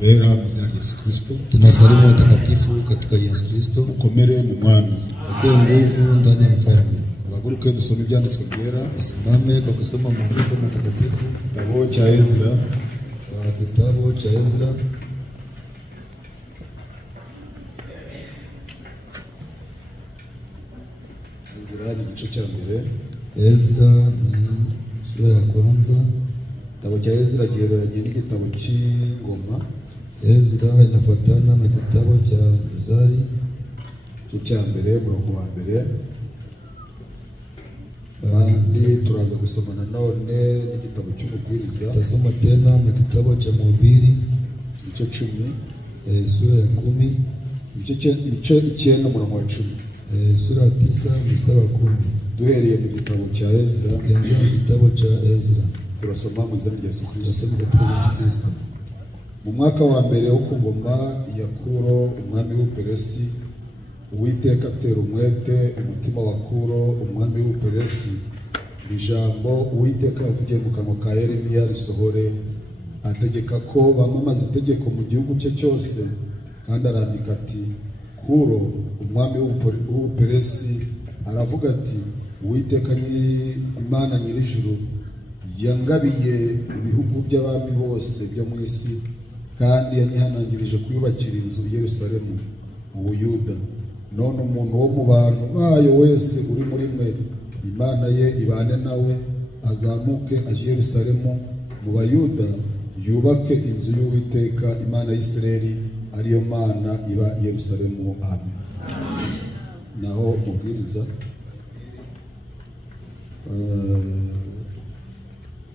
bera mu izina rya Yesu Kristo. Tunasalimu watakatifu katika Yesu Kristo. Ukomere mu mwami. Akuwe nguvu ndani ya mfalme. Uhaguruke dusome ibyanditswe byera. Usimame kwa kusoma maandiko matakatifu. Kitabu cha Ezra. Kitabu cha Ezra. Ezra ni igice cya mbere. Ezra ni sura ya kwanza. Kitabu cha Ezra gihereranye n'igitabo cy'ingoma. Ezra inafuatana na kitabu cha Mizali cya mbere murongo wa mbere. Kandi turaza gusoma nanone n'igitabo cy'umubwiriza. Tutasoma tena na kitabu cha Mhubiri igice 10 sura ya 10 igice 9 murongo wa 10. Sura ya 9 mstari wa 10. Duhereye mu gitabo cya Ezra. Tukianzia mu gitabu cha Ezra. Turasoma mu izina rya Yesu Kristo. Turasoma katika Yesu Kristo. Mu mwaka wa mbere wo ku ngoma ya Kuro umwami w'Uperesi, Uwiteka atera umwete umutima wa Kuro umwami w'Uperesi, ijambo Uwiteka yavugiye mu kanwa ka Yeremiya risohore, ategeka ko bamamaza itegeko mu gihugu cye cyose, kandi arandika ati, Kuro umwami w'Uperesi aravuga ati, Uwiteka Imana nyir'ijuru yangabiye ibihugu by'abami bose byo mu isi, kandi yanyihanangirije kuyubakira inzu i Yerusalemu mu Buyuda. None umuntu wo mu bantu bayo wese uri muri mwe, Imana ye ibane nawe, azamuke aje i Yerusalemu mu Bayuda, yubake inzu y'Uwiteka Imana y'Isirayeli, ariyo Mana iba i Yerusalemu. Amen. Naho umubwiriza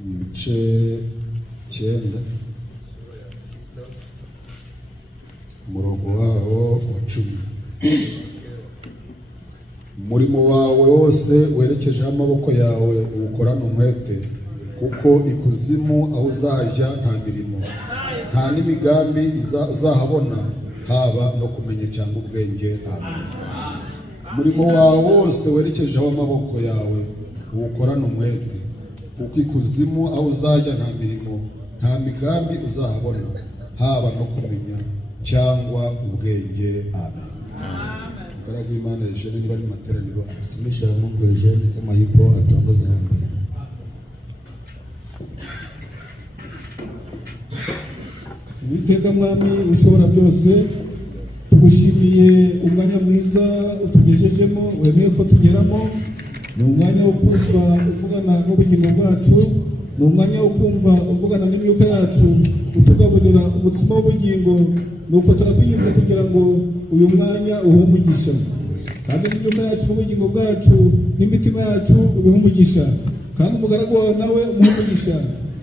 ibice 9 umurongo wawo wa 10. Umurimo wawe wose werekejeho amaboko yawe uwukorane umwete, kuko ikuzimu aho uzajya nta mirimo, nta n'imigambi uzahabona, haba no kumenya cyangwa ubwenge. Amen. Umurimo wawe wose werekejeho amaboko yawe uwukorane umwete, kuko ikuzimu aho uzajya nta mirimo, nta migambi uzahabona, haba no kumenya cyangwa ubwenge. Amen. Mugaragu w'Imana Eugene niba ari materaniro asimisha Mungu Eugene kama yupo atangaza ombi. Uwiteka mwami ushobora byose, tugushimiye umwanya mwiza utugejejemo, wemeye ko tugeramo. Ni umwanya wo kumva uvugana n'ubugingo bwacu, ni umwanya wo kumva uvugana n'imyuka yacu, utugaburira umutsima w'ubugingo. Nuko turakwinginze kugira ngo uyu mwanya uhe umugisha, kandi n'imyuka yacu n'ubugingo bwacu n'imitima yacu ubihe umugisha, kandi umugaragu wawe nawe umuhe umugisha,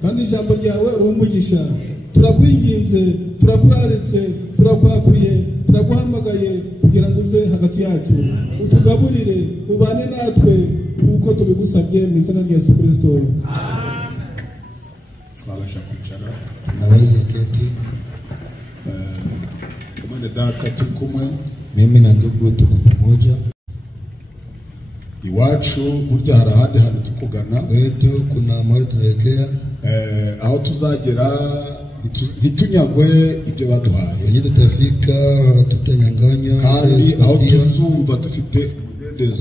kandi ijambo ryawe uhe umugisha. Turakwinginze, turakuraritse, turakwakuye, turaguhamagaye kugira ngo uze hagati yacu, utugaburire, ubane natwe kuko tubigusabye mu izina rya Yesu Kristo. Twabasha kwicara. Naweza keti. Kumane data turi kumwe. Mimi na ndugu tuko pamoja. Iwacu burya hari ahandi hantu tukugana. Kwetu kuna mahali tunaelekea. Aho tuzagera ntitunyagwe ibyo baduhaye. Wenye tutafika tutanyanganya, kandi aho tuzumva dufite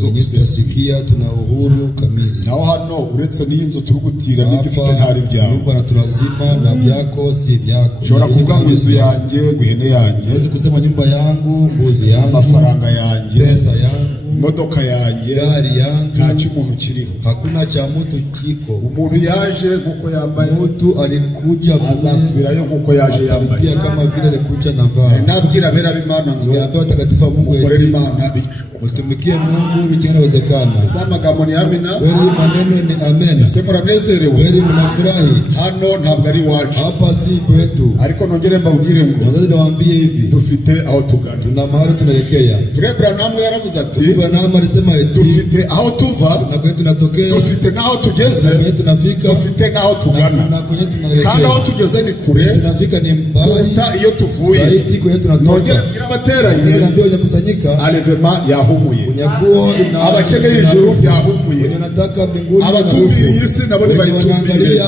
wenye tutasikia tuna uhuru kamili. Naho hano uretse n'inzu turugutira n'ibyo ufite ntari byawe. Nyumba na turazima na byako si byako. Ushobora kuvuga ngo inzu yanjye, guhene yanjye. Uwezi kusema nyumba yangu, mbuzi yangu, amafaranga yanjye, pesa yangu, imodoka yanjye, gari yangu, nta cy'umuntu kiriho. Hakuna cha mtu kiko. Umuntu yaje nkuko yambaye, mtu alikuja azasubirayo nkuko yaje yambaye, pia kama vile alikuja navaa. Nabwira bera b'Imana ngo ngabe watakatifu wa Mungu mukorere Imana, mutumikie Mungu bikinawezekana. Samagambo ni amina, kweli maneno ni amen. Semura nezerewe, kweli mnafurahi. Hano ntabwo ari wacu, hapa si kwetu. Ariko nongere mbabwire ngo nongere niwaambie hivi, dufite aho tugana, tuna mahali tunaelekea. Branham yaravuze ati, Branham alisema eti dufite aho tuva na kwetu tunatokea, dufite naho tugeze, na kwetu tunafika, dufite naho tugana, na kwetu tunaelekea. Kandi aho tugeze ni kure, tunafika ni mbali iyo tuvuye. Zaidi kwetu tunatoka. Nongere abateranye, naambia wakusanyika, alevema yaho byahumuye, unyakuo abakeneye ijuru byahumuye, unataka mbinguni, abatumbiriye isi nabo ntibaritumbiye,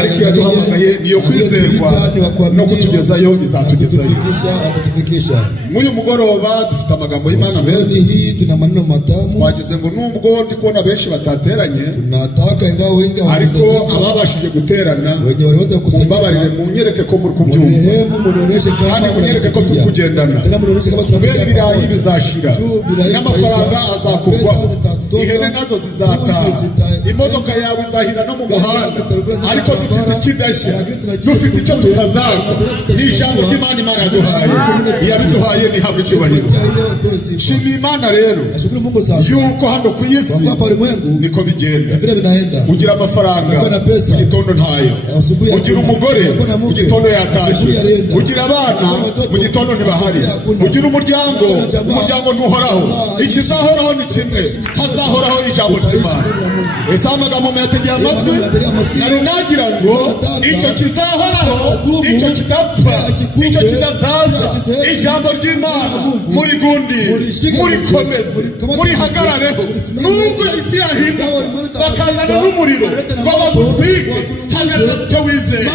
ariko yaduhamagaye niyo kwizerwa no kutugezayo izatugezayo. Muri mugoroba dufite amagambo y'Imana meza. Hii tuna maneno matamu. Twagize ngo nubwo ndi kubona benshi batateranye, tunataka ingawa wengi ariko ababashije guterana wenye waliweza kumbabarire munyereke ko muri kumbyumva, kandi munyereke ko tukugendana. Kubera ibirayi bizashira, n'amafaranga azakugwaho, ihene nazo zizataha, imodoka yawe izahira no mu muhanda, ariko dufite ikidashya, dufite icyo tutazanga. Ni ijambo ry'Imana Imana yaduhaye, iyabiduhaye ntihabwe icyubahiro. Shima Imana rero yuko hano ku isi niko bigenda. Ugira amafaranga mu gitondo ntayo, ugira umugore mu gitondo yatashye, ugira abana mu gitondo ntibahari, ugira umuryango ntuhoraho. Ikizahoraho ni kimwe, hazahoraho ijambo ry'Imana. Ese amagambo muyategeye amatwi, nari nagira ngo icyo kizahoraho, icyo kidapfa, icyo kidasaza, ijambo ry'Imana muri gundi, muri komeze, muri hagarareho. Nubwo isi yahinduka bakazana n'umuriro babagutwike, hagarara ku cyo wizeye.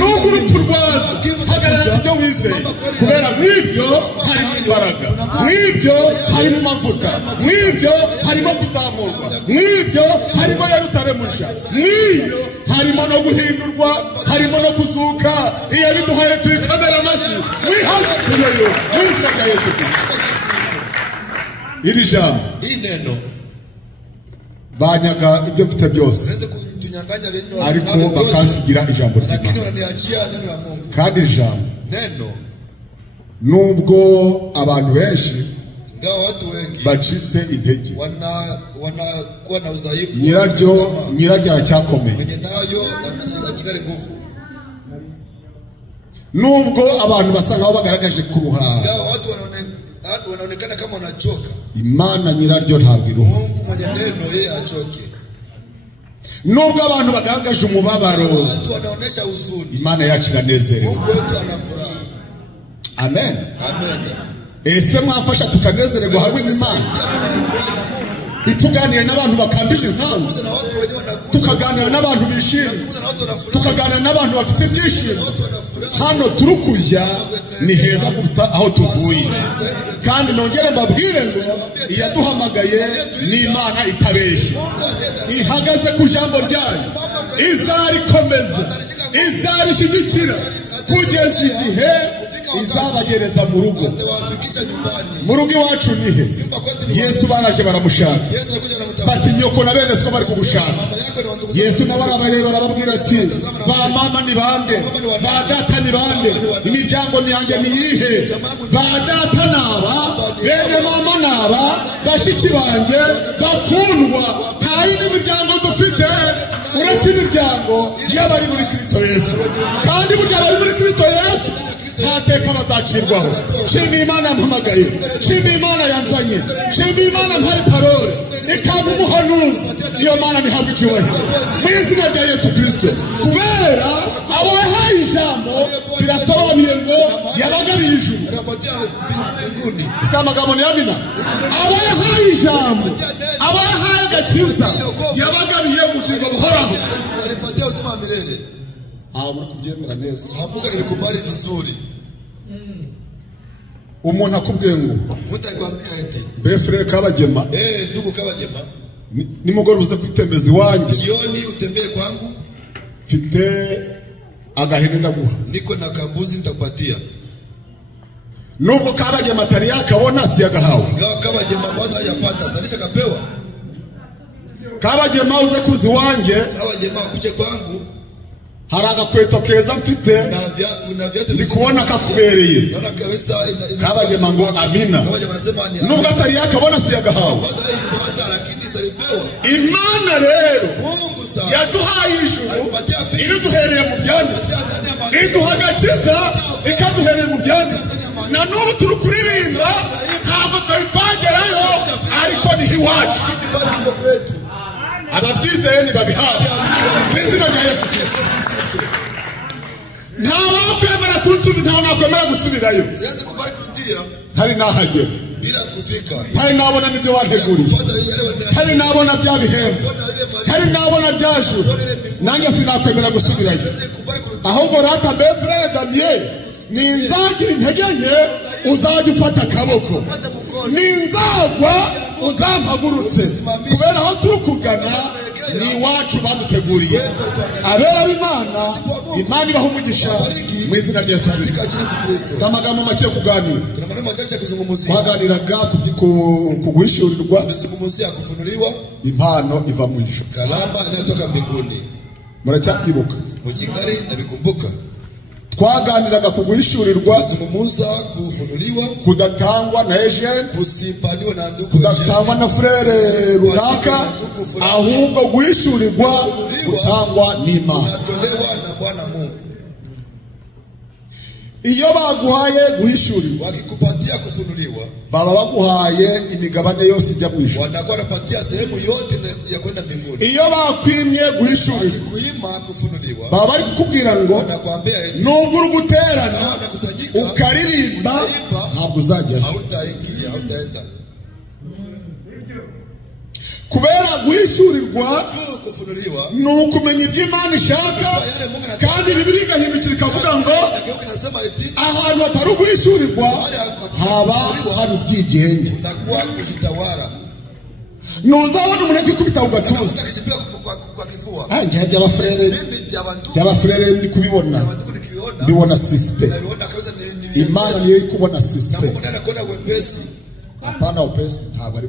Nubwo urupfu rwaza, hagarara ku cyo wizeye, kubera mw'ibyo harimo imbaraga, mw'ibyo harimo amavuta, mw'ibyo harimo kuzamurwa, mw'ibyo harimo Yerusalemu nshya, mw'ibyo harimo no guhindurwa, harimo no kuzuka. Iyo biduhaye tuyikamera amashyi, mwihagatureyo mu izina rya Yesu Kristo. Iri jambo banyaga ibyo mfite byose, ariko bakansigira ijambo ry'Imana. Kandi ijambo nubwo abantu benshi bacitse intege, nyiraryo aracyakomeye. Nubwo abantu basa nkaho bagaragaje kuruha, Imana nyiraryo ntabwo iruha. Nubwo abantu bagaragaje umubabaro, Imana yacu iranezerewe. Amen. Ese mwafasha tukanezererwa hamwe n'Imana, ituganire n'abantu bakambije inkangu, tukaganira n'abantu bishimye, tukaganira n'abantu bafite ibyishimo. Hano turi kujya ni heza kuruta aho tuvuye. Kandi nongere mbabwire ngo iyaduhamagaye ni Imana itabeshya, ihagaze ku jambo ryayo, izarikomeza, izarishyigikira kugeza igihe izabagereza mu rugo. Mu rugo iwacu nihe? Yesu baraje baramushaka, bati nyoko na bene siko bari kugushaka. Yesu nawe arabareba arababwira ati ba mama ni bande, ba data ni bande, imiryango yanjye ni iyihe? Ba data naba, bene mama naba, bashiki banjye bakundwa. Nta yindi miryango dufite uretse imiryango y'abari muri Kristo Yesu, kandi burya abari muri Kristo Yesu ntateka bazacirwaho. Shima Imana yampamagaye, shima Imana yanzanye, shima Imana mpaye parole ikaba umuhanuzi. Iyo Mana ntihabwe icyubahiro mu izina rya Yesu Kristo, kubera abo yahaye ijambo birasobanuye ngo yabagabiye ijuru. Isi amagambo ni Amina. Abo yahaye ijambo, abo yahaye agakiza, yabagabiye ubugingo buhoraho. Aho muri kubyemera neza, umuntu akubwiye ngo mbe frere Kabagema, nimugoroba uze kwitembeza iwanjye, mfite agahene ndaguha, niko na kambuzi nitakupatia. Nubwo Kabagema atari yakabona si yagahawe. Kabagema bado hajapata, sanisha kapewa. Kabagema uze kuzi wanjye, Kabagema kuje kwangu, hari agakweto keza mfite, ndi kubona kakubereye. Kabagema ngo amina. Nubwo atari yakabona si yagahawe. Imana rero yaduhaye ijuru, iriduhereye mu byanditswe, iriduha agakiza ikaduhereye mu byanditswe. Na n'ubu turi kuririmba, ntabwo twari twagerayo, ariko ni iwacu. Ababyizeye nibabihabwe mu izina rya Yesu Kristo. Ntawakwemera kunsubira, ntawakwemera gusubirayo, hari nahagera. Hari nabona nibyo wateguriye. Hari nabona bya bihembo. Hari nabona ryajuru. Nange sinakwemera gusubirayo. Ahubwo rata befre Damien ninzagira intege nke uzajya ufata akaboko. Ninzagwa uzampagurutse. Kubera aho turi kugana ni iwacu baduteguriye. Abera b'Imana, Imana ibaha umugisha mu izina rya Yesu Kristo. Amagambo make kuganira. Twaganiraga ku guhishurirwa impano iva mu ijuru. Kalama inayotoka mbinguni. Muracyakibuka? Mujingari nabikumbuka. Twaganiraga ku guhishurirwa kufunuliwa kudatangwa na agent, kusipaniwa na ndugu, kudatangwa na frere runaka, ahubwo guhishurirwa gutangwa n'Imana. unatolewa na Bwana Mungu. Iyo baguhaye guhishurirwa, wakikupatia kufunuliwa, baba baguhaye imigabane yose ijya mu ijuru. wanakuwa wanapatia sehemu yote ya kwenda mbinguni. Iyo bakwimye guhishurirwa, kuima kufunuliwa, baba bari kukubwira ngo wanakuambia eti nubwo uri guterana kusanyika ukaririmba ntabwo uzajya. hautaingia, hautaenda. Kubera guhishurirwa kufunuliwa ni ukumenya ibyo Imana ishaka, kandi Bibiliya igahindukira ikavuga ngo ahantu hatari guhishurirwa haba hari ibyigenge. unakuwa kujitawala. Ntuzabona umuntu kwikubita ku gatuza. Njye by'abafurere ndi kubibona, mbibona sispe. Imana niyo ikubona sispe. Hapana upesi, ntabwo ari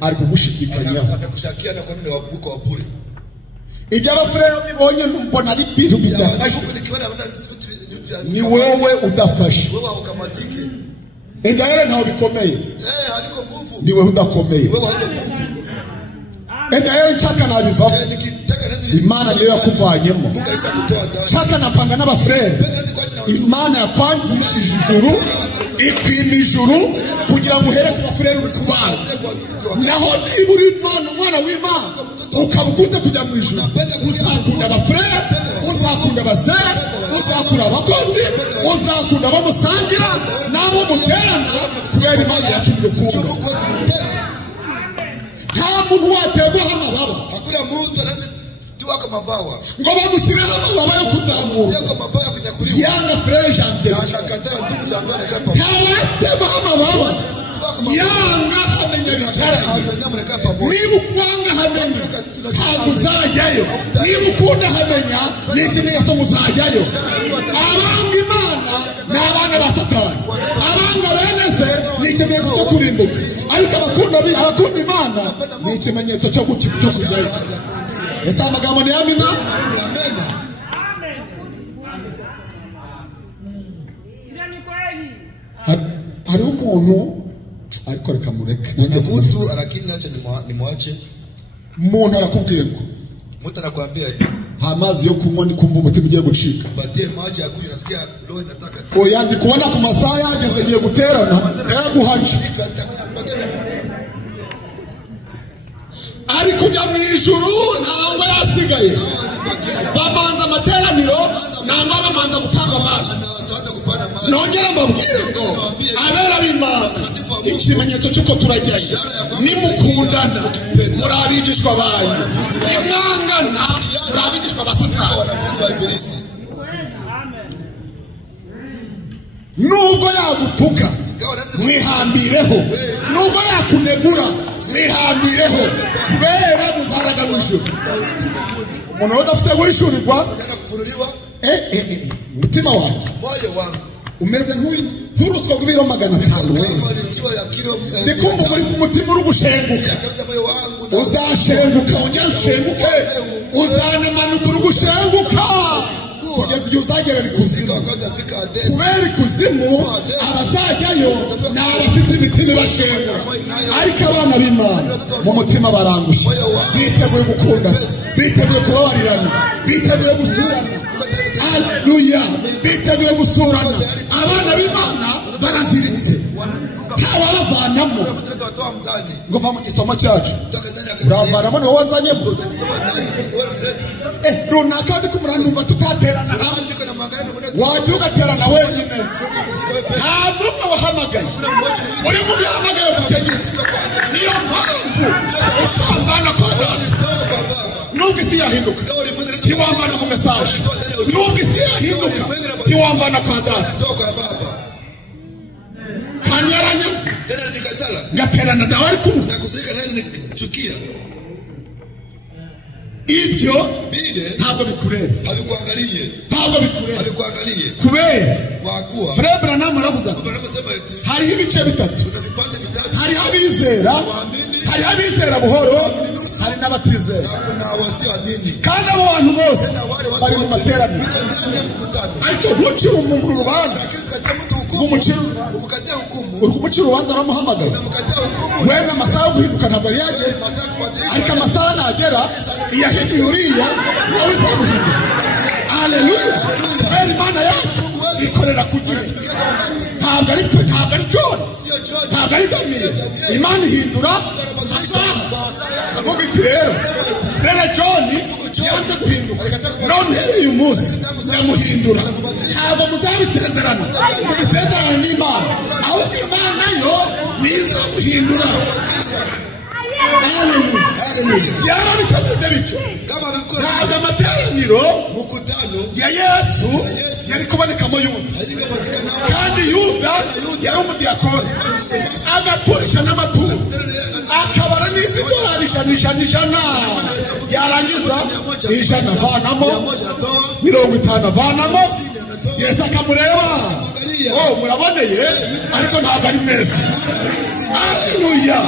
ari kugushidikanyaho. Ibyo abafurere bibonye mbona ari ibintu bidafashe. Ni wowe udafashe. Indahera ntaho bikomeye. Ni wowe udakomeye. Indahera nshaka nabivamo. Imana niyo yakuvanyemo. Nshaka napanga n'abafurere. Imana yakwanzishije ijuru, ikwima ijuru kugira ngo uhere ku bafurere uri kubanza. Naho niba uri umwana w'Imana ukaba ukunda kujya mu ijuru, uzakunda abafurere, uzakunda abasere, uzakunda abakozi, uzakunda abo musangira n'abo muterana, kubera Imana yacu n'urukundo. Nta muntu waterwaho amababa ngo bamushyireho amababa yo kuzamura. Yanga frere Jean-Pierre ntawaterwaho amababa. Yanga hamenya bicaranye. Niba ukwanga hamenya ntabwo uzajyayo. Niba ukunda hamenya ni ikimenyetso muzajyayo. Abanga Imana ni abana ba Satani. Abanga bene se ni ikimenyetso cyo kurimbuka. Ariko abakunda Imana ni ikimenyetso cyo kujyayo. Ese amagambo ni amina? Hari umuntu ariko reka mureke. Mtu lakini acha nimwache. Umuntu arakubwiye ngo mtu anakuambia amazi yo kunywa ni kumva umutima ugiye gucika. Batie maji ya kunywa nasikia roho inataka. Oya ndi kubona ku masaha yageze igiye guterana yaguhaje. Ari kujya mu ijuru ntabwo yasigaye. Bamanza amateraniro ntabwo bamanza gutanga amazi. Nongera mbabwire ngo abera b'Imana ikimenyetso cy'uko turajyayo nimukundana muri abigishwa banyu, nimwangana muri abigishwa ba Satani. Nubwo yagutuka mwihambireho, nubwo yakunegura mwihambireho, kubera muzaraga mu ijuru. Umuntu udafite guhishurirwa umutima wanjye umeze nk'uruswa rw'ibiro 500. Ndikumva muri ku mutima uri gushenguka. Uzashenguka wongere ushenguke. Uzanemanuka uri gushenguka kugeza igihe uzagerera ikuzimu. Kubera ikuzimu abazajyayo ni abafite imitima ibashengura. Ariko abana b'Imana mu mutima barangushye, biteguye gukundana, biteguye kubabarirana, biteguye gusurana. Haleluya, biteguye gusurana. Abana b'Imana baraziritse, ntawe bavanamo. Ngo va mu gisomo cyacu uravanamo ni wowe nzanyemo. Runaka ndi kumurandumva tutatera wajya ugaterana wenyine. yahinduka ntiwambana ku mesaje, nubwo isi yahinduka ntiwambana kwa data. Kandi yaranyanze ngaterana nawe ari kumwe. Ibyo ntabwo bikureba, ntabwo bikureba kubera Frère Branham aravuze hariho ibice bitatu. Hariho abizera buhoro, hari n'abatizera. Kandi abo bantu bose bari mu materaniro, ariko gucira umuntu urubanza, umucira urubanza aramuhamagaye. Wenda amasaha yo guhinduka ntabwo yari yagera, ariko amasaha nagera iyahigiye uriya nawe izamuhindura. Haleluya! Kubera Imana yacu ikorera ku gihe. Ntabwo ari John, ntabwo ari Damien. Imana ihindura amasaha. Avuga iti rero John yanze guhinduka, none uyu munsi yamuhindura. Ntabwo muzabisezerana, mubisezerana n'Imana, ahubwo Imana yo niza guhindura. Byaba bitameze bityo, ntabwo amateraniro ya Yesu yari kubonekamo Yuda, kandi Yuda yari umudiyakoni, agaturisha n'amaturo, akabara n'izidolari ijana, yarangiza 100 avanamo, 50 avanamo. Yesu akamureba, muraboneye, ariko ntabwo ari meza. Haleluya!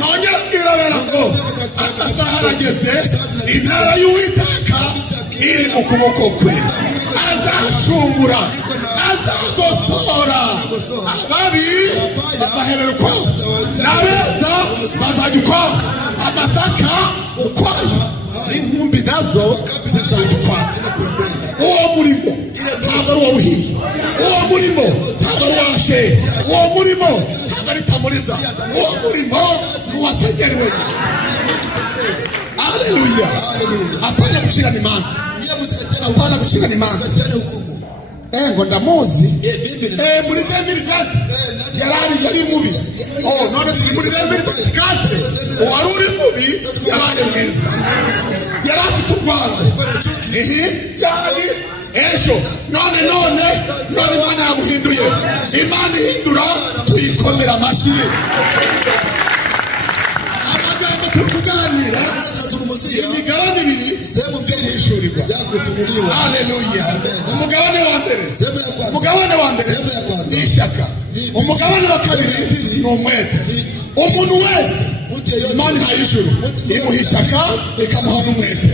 Nongera mbwira ngo amasaha arageze, intara y'Uwiteka iri mu kuboko kwe. Azashungura, azagosora ababi bazaherera ukwabo, n'abeza bazajya ukwabo. Amasaka ukwayo, inkumbi nazo zizajya ukwabo. Uwo murimo ntabwo ari uwawuhiye, uwo murimo ntabwo ari uwashe, uwo murimo ntabwo ari Tamuriza, uwo murimo ni uwasegerewe. Haleluya! Hapana gucirana imanza, hapana gucirana imanza. Ngo ndamuzi muri 2020 yari mubi. None turi muri 2024, uwari uri mubi yabaye mwiza, yari afite urwara yari ejo. None Imana yamuhinduye. Imana ihindura, tuyikomera amashyi. Amagambo turi kuganira, imigabane ibiri y'ishurirwa. Haleluya! Umugabane wa mbere ni ishyaka, umugabane wa kabiri ni umwete. Umuntu wese Imana ihaye ijuru imuha ishyaka ikamuha n'umwete.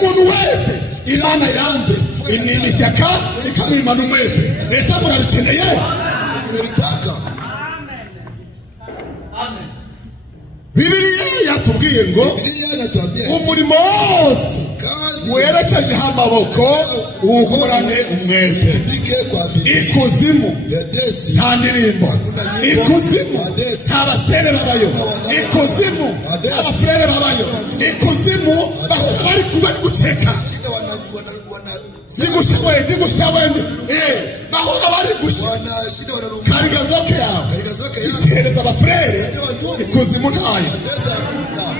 Umuntu wese Imana yanze imwima ishyaka ikamwima n'umwete. Ese murabikeneye? Bibiliya yatubwiye ngo umurimo wose werekejeho amaboko uwukorane umwete. Ikuzimu nta ndirimbo, ikuzimu nta basere babayo, ikuzimu nta bafurere babayo, ikuzimu bari guceka. Ndigushawe bahora bari gushya karigazoke yawe itereza abafurere, ikuzimu ntayo.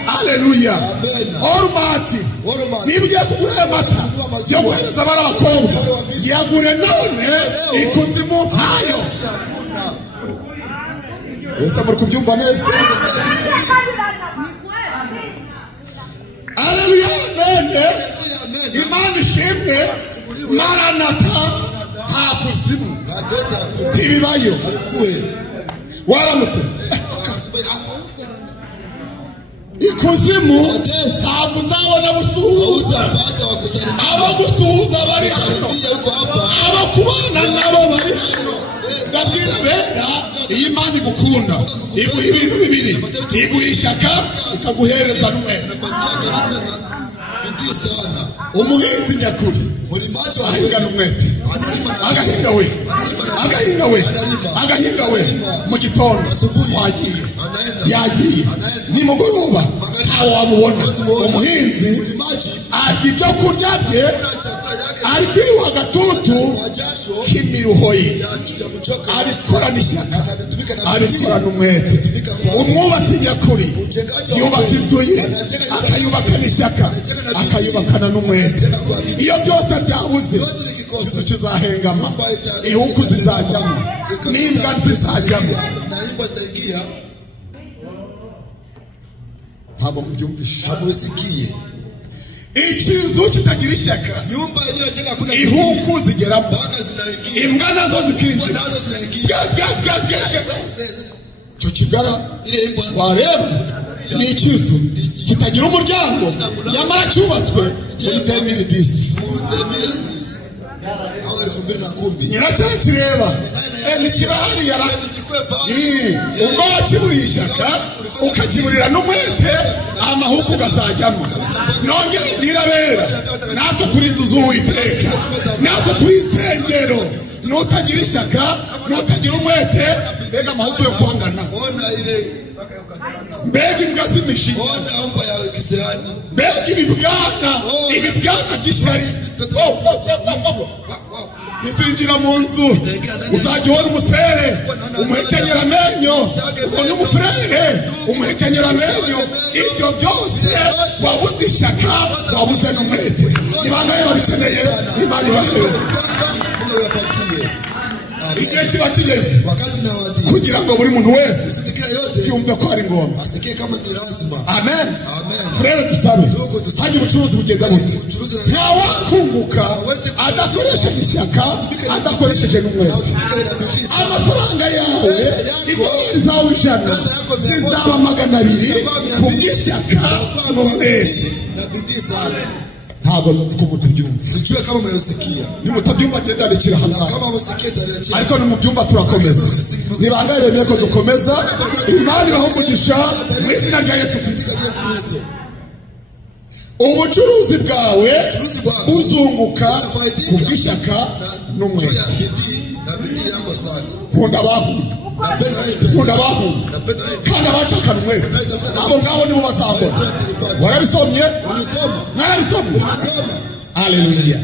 Haleluya! Orumati niba ugiye kugura amata yo guhereza abari abakobwa, yagure none, ikuzimu ntayo. Ese muri kubyumva neza? Haleluya! Imana ishimwe. Maranatha, nta kuzimu ntibibayo. Waramutse ikuzimu ntabwo uzabona busuhuza. Abo gusuhuza bari hano, abo kubana nabo bari hano. Ndabwira bera, iyi Imana igukunda iguha ibintu bibiri, iguha ishyaka ikaguhereza n'umwete. Umuhinzi nyakuri ahingana umwete, agahinga we mu gitondo yagiye, nimugoroba ntawe wamubona. Umuhinzi arya ibyo kurya bye, ari kwiha agatutu k'imiruho ye, abikorana ishyaka. abikorana umwete. Umwubatsi nyakuri yubaka inzu ye akayubakana ishyaka akayubakana n'umwete. Iyo byose byabuze kizahengama, ihuku zizajyamo n'imbwa zizajyamo. Ntabwo mubyumvishe, ntabwo bisikiye. Ikizu kitagira ishyaka, ihuku zigeramo, imbwa nazo zikinjira. Cyo kigara wareba ni ikizu kitagira umuryango, nyamara cyubatswe muri 2010. Nyiracyo kireba nikirahari yara ubwo wakiburiye ishyaka ukakiburira n'umwete, amahuku gazajyamo. Nongere ndirabera, natwe turi inzu z'Uwiteka, natwe turi insengero. Nutagira ishyaka, nutagira umwete, mbega amahuku yo kwangana, mbega imbwa z'imishi, mbega ibibwana by'ishyari. Izinjira mu nzu uzajya ubona umusere umuhekenyera amenyo, ubona umufurere umuhekenyera amenyo. Ibyo byose wabuze ishyaka, wabuze n'umwete. Ibanga ye babikeneye, Imana ibahe. Igihe kiba kigeze kugira ngo buri muntu wese yumve ko ari ngombwa. Amen. Frere dusabe, hajya ubucuruzi bugenda buti, ntawakunguka adakoresheje ishyaka, adakoresheje n'umwete. Amafaranga yawe idolari zawe 100 zizaba 200 ku bw'ishyaka n'umwete. Ntabwo nziko mutubyumva, sicyo kama murasikia, nimutabyumva genda rekira hanze. Kama musikie ndarekira, ariko no mu byumba turakomeza. Nibangaye neko dukomeza. Imana ibaho umugisha mu izina rya Yesu Kristo. Ubucuruzi bwawe uzunguka ku bw'ishyaka n'umwete. Nkunda abantu kandi abacakana umwete, abo ngabo nibo bazabona. Warabisomye? Mwarabisomye? Haleluya.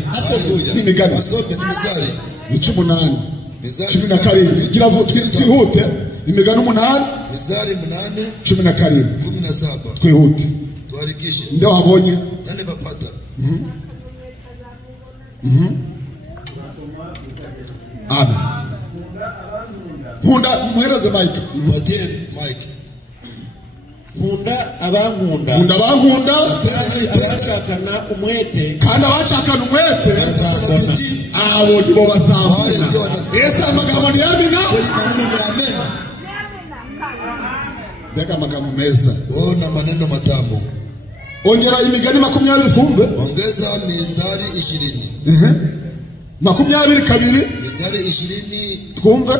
Ni Migani 8 17 gira vuba twihute. Imigani 8 17 twihute tuharikishe. Ndio wabonye nane bapata. Amen. Nkunda muhereze Mike. Mike. Nkunda abankunda. Nkunda abankunda. Abashakana umwete. Kandi abashakana umwete abo ndibo bazabona. Yesu amagambo ni amina. Mbega amagambo meza. Ona maneno matamu. Ongera Imigani 20 twumve. Ongeza Mizari 20. 22 Mizari 20 twumve.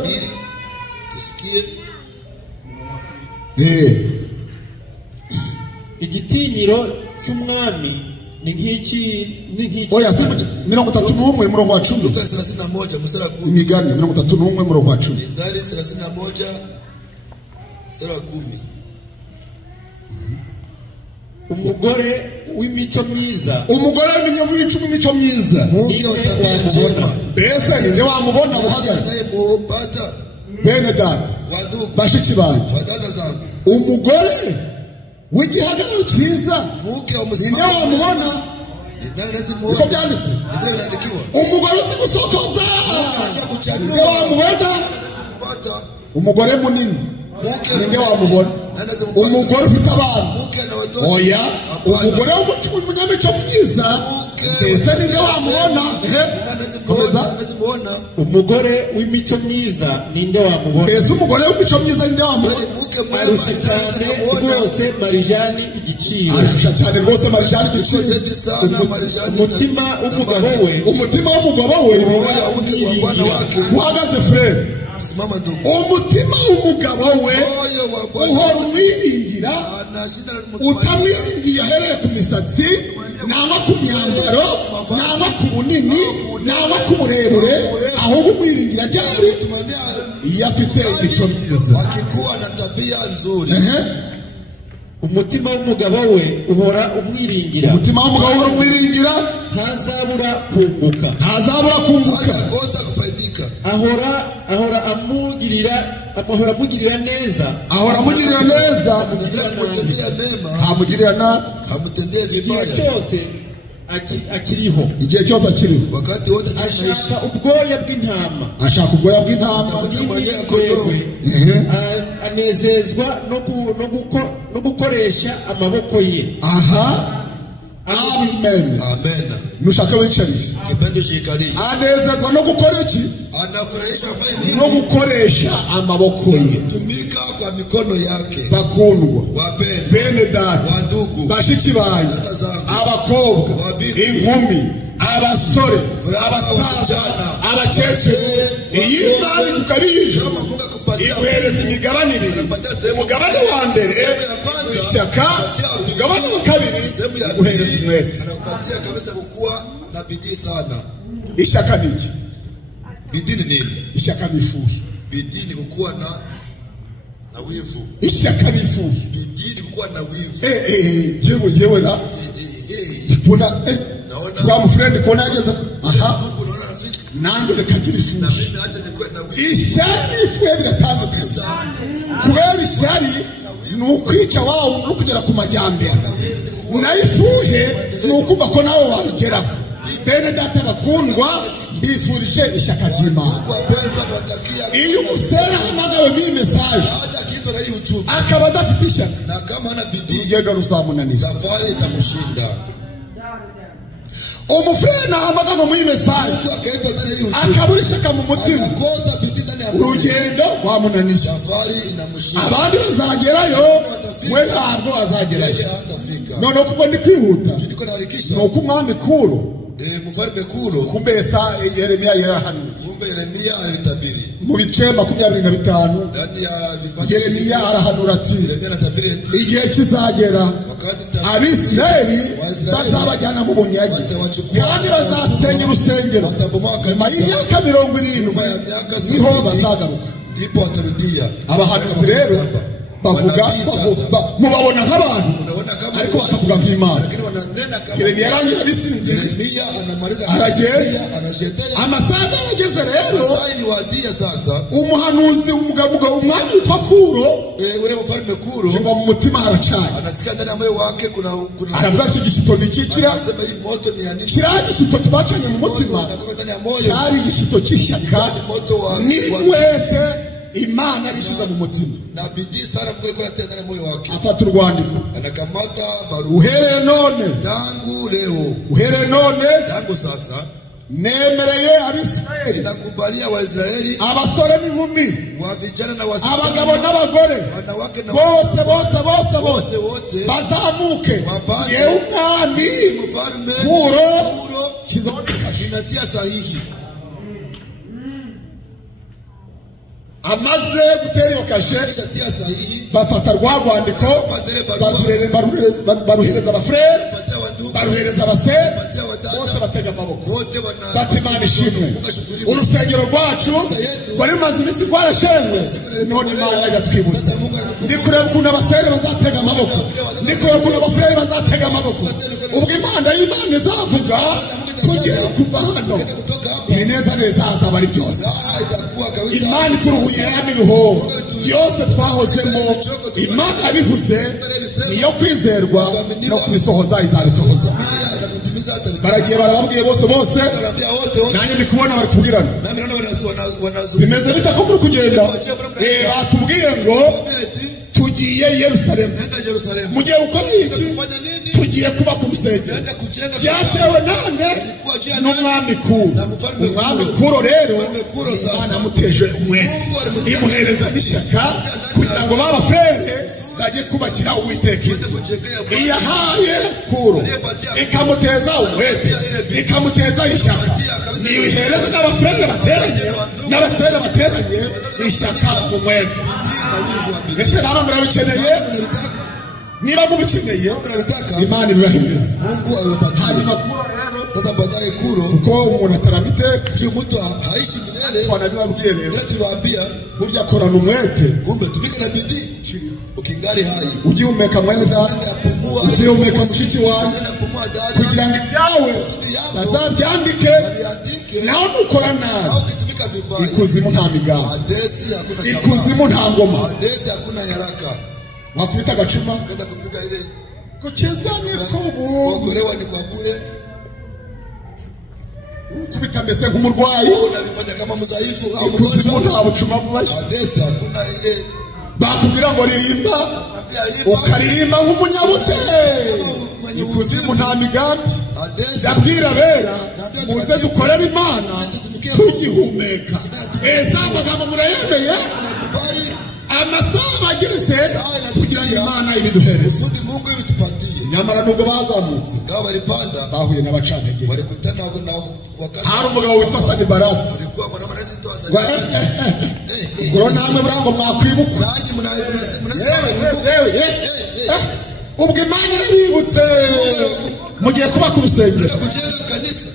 Tusikie. Igitinyiro cy'umwami ni ngiki oya 31 murongo wa 10. 31 mstari wa 10. Imigani 31 murongo wa 10. Mizari 31 mstari wa 10. Umugore w'imico myiza, umugore w'imico myiza, muke wamubona. Bese ninde wamubona uhagaze mubata bene data bashiki banje badada zangu. Umugore w'igihagararo cyiza ninde wamubona? Uko byanditse umugore uzi gusokoza ninde wamubona? Umugore munini ninde wamubona? Umugore ufite abana oya, umugore w'umunyamico myiza mbese ninde wamubona? Umugore w'imico myiza ninde wamubona? Mbese umugore w'imico myiza ninde wamubona? Arusha cyane rwose Marijani igiciro. Arusha cyane rwose Marijani igiciro. Umutima w'umugabo we, umutima w'umugabo we uhagaze frere. Umutima w'umugabo we uhora umwiringira, utamwiringiye ahereye ku misatsi, naba ku myambaro, naba ku bunini, naba ku burebure, ahubwo umwiringira ryari iyo afite imico myiza. Akikuwa na tabia nzuri. Umutima w'umugabo we uhora umwiringira. Umutima w'umugabo uhora umwiringira ntazabura kunguka, ntazabura kunguka, hatakosa kufaidika. ahora amugirira neza, ahora amugirira neza, Kumtendea mema, amugirira nabi, hamtendee vibaya. igihe cyose akiriho, igihe cyose akiriho. Wakati wote ashaka ubwoya bw'intama, ashaka ubwoya bw'intama, anezezwa no gukoresha amaboko ye. aha, amen, amen. nushaka wicarire, Kipendo shikari, anezezwa no gukora iki? anafurahishwa fanya no nini? gukoresha amaboko ye. Tumika kwa mikono yake. Bakundwa, Wapendwa, bene data, wandugu, bashiki banyu, abakobwa, inkumi, abasore, abasaza, abakecuru, iyi Imana ikukabije iguhereza imigabane ibiri. Umugabane wa mbere ishyaka, umugabane wa kabiri iguhereza umwete. anakupatia kabisa kukuwa na bidii sana. Ishyaka ni iki? Bidii ni nini? Ishyaka ni ifuhi. Bidii ni kukuwa na wivu. Ishyaka ni ifuhi. Bidii ni kukuwa na wivu. Yewe na kuna Naona kwa mfrendi kuna ageze aha, Mungu, naona rafiki, nanjye rekagira na ifuhi. mimi acha nikuwe na wivu. Ishyari n'ifuhe biratandukanye. Kubera ishyari ni ukwica wawe no kugera ku majyambere, naho ifuhe ni ukumva ko nawe wabigeraho. Bene data bakundwa, bifurije ishyaka ry'Imana. Wapendwa, nawatakia Iyo umusera ahamagawe n'iyi mesaje hata kitu na hii ujumbe, akaba adafite ishyaka, na kama hana bidii, urugendo ruzamunaniza. safari itamshinda. Umufurere nahamagawe muri iyi mesaje Mungu akaitwa ndani ya hii ujumbe, akabura ishyaka mu mutima, akakosa bidii ndani ya moyo, urugendo rwamunaniza. safari inamshinda. Abandi bazagerayo, we ntabwo azagerayo. Yeye hatafika. Noneho kuko ndi kwihuta, Niko naharakisha. ni uko umwami Kuro, Mfalme Kuro, kumbe Yeremiya yarahanuye kumbe Yeremia alitabiri mu bice 25 ndani ya vipande. Yeremiya arahanura ati Yeremia anatabiri eti igihe kizagera wakati Abisirayeli bazabajyana mu bunyage kandi bazasenya urusengero, nyuma y'imyaka 70 niho bazagaruka. ndipo atarudia. Abahanuzi rero bavuga mubabona nk'abantu Unaona kama ariko bakavuga nk'Imana. lakini wananena kama Yeremiya arangira abisinzira, Yeremia anamaliza aragenda, anashetaya. amasaha arageze rero, Sasa ni wadia sasa. umuhanuzi umwami witwa Kuro Ule mfalme Kuro ngo mu mutima haracanye, anasikia ndani ya moyo wake kuna aravuga iki gishito ni kikira, anasema hii moto ni ya nini? kiriya gishito kibacanye mu mutima Unakuwa ndani ya moyo, cyari igishito cy'ishyaka ni moto wa n'inkwete Imana arishiza mu mutima. na bidii sana. Mungu alikuwa anatia ndani ya moyo wake. Afata urwandiko, Anakamata barua, uhereye none, tangu leo, uhereye none tangu sasa nemereye Abisirayeli, ninakubalia Waisraeli, abasore n'inkumi, wa vijana na abagabo wasichana, n'abagore, wanawake na bose wote bazamuke, Wapande. yewe umwami mfalme Kuro Kuro kizabonekashe. inatia sahihi. Amaze gutera iyo kashe, Kisha tia sahihi, bafata rwa rwandiko baruhereza abafurere, patia wandugu, baruhereza abasere, patia bose wadada, batega amaboko wote bati Imana ishimwe, Mungu ashukuriwe. urusengero rwacu rwari rumaze iminsi rwarashenywe, none Imana iratwibutsa. Sasa Mungu anatukumbuka. Ndi kureba ukuntu abasere bazatega amaboko, ndi kureba ukuntu abafurere bazatega amaboko. Ubwo Imana y'Imana izavuga tugiye kuva hano, Kutoka hapa ibineza neza hazaba ari byose. itakuwa kabisa. Imana ituruhuye ya miruho yose twahozemo, Imana yabivuze niyo kwizerwa no kubisohoza izabisohoza. Na kutimiza hata Baragiye barababwiye bose, Barabia wote. nanjye ndi kubona bari kubwirana, Nami naona wanazungumza. bimeze bite ko muri kugenda? Batubwiye ngo tugiye i Yerusalemu. Nenda Yerusalemu. Mugiye gukora iki? Kufanya nini? Tugiye kubaka urusengero. Nenda kujenga. Byatewe nande? N'umwami Kuro. Umwami Kuro rero Imana yamuteje umwete, imuhereza n'ishyaka kugira ngo babafere bajye kubakira Uwiteka inzu. Iyahaye Kuro ikamuteza umwete, ikamuteza ishyaka, niyihereza n'abafere bateranye, n'abasere bateranye ishyaka umwete. Ese naba murabikeneye? Niba mubikeneye Imana ibibahereza. Mungu awepatie. Hanyuma Kuro rero, Sasa baadaye Kuro, kuko umuntu ataramite kile mtu haishi milele. wanabibabwiye rero, Bila tuliwaambia, burya korana umwete kumbe tumika na bidii. Ukingali ningali hai. ugihumeka mwene data, ugihumeka mushiki wawe, kugira ngo ibyawe bazabyandike, nawe nukora nabi ikuzimu nta migambi, ikuzimu nta ngoma, wakubita agacuma gukizwa n'ikubu, kuokolewa ni kwa bure, kubita mbese nk'umurwayi, unabifanya kama mzaifu au ikuzimu nta bucuma bubashye. Adesi hakuna ile bakubwira ngo ririmba ukaririmba nk'umunyabute, ikuzimu nta migambi. Ndabwira bera muze dukorera Imana tugihumeka. Ese amagambo murayemeye? Amasaha ageze kugira ngo Imana ibiduhereze. Mungu ibitupatie. Nyamara nubwo bazamutse Ngabo baripanda bahuye n'abacantege. Walikutana nabo wakati hari umugabo witwa Sanibarati. walikuwa mwanamana zitoa Ngo namwe burango mwakwibuka. nanyi Ubwo Imana irabibutse mugiye kuba ku rusengero, kujenga kanisa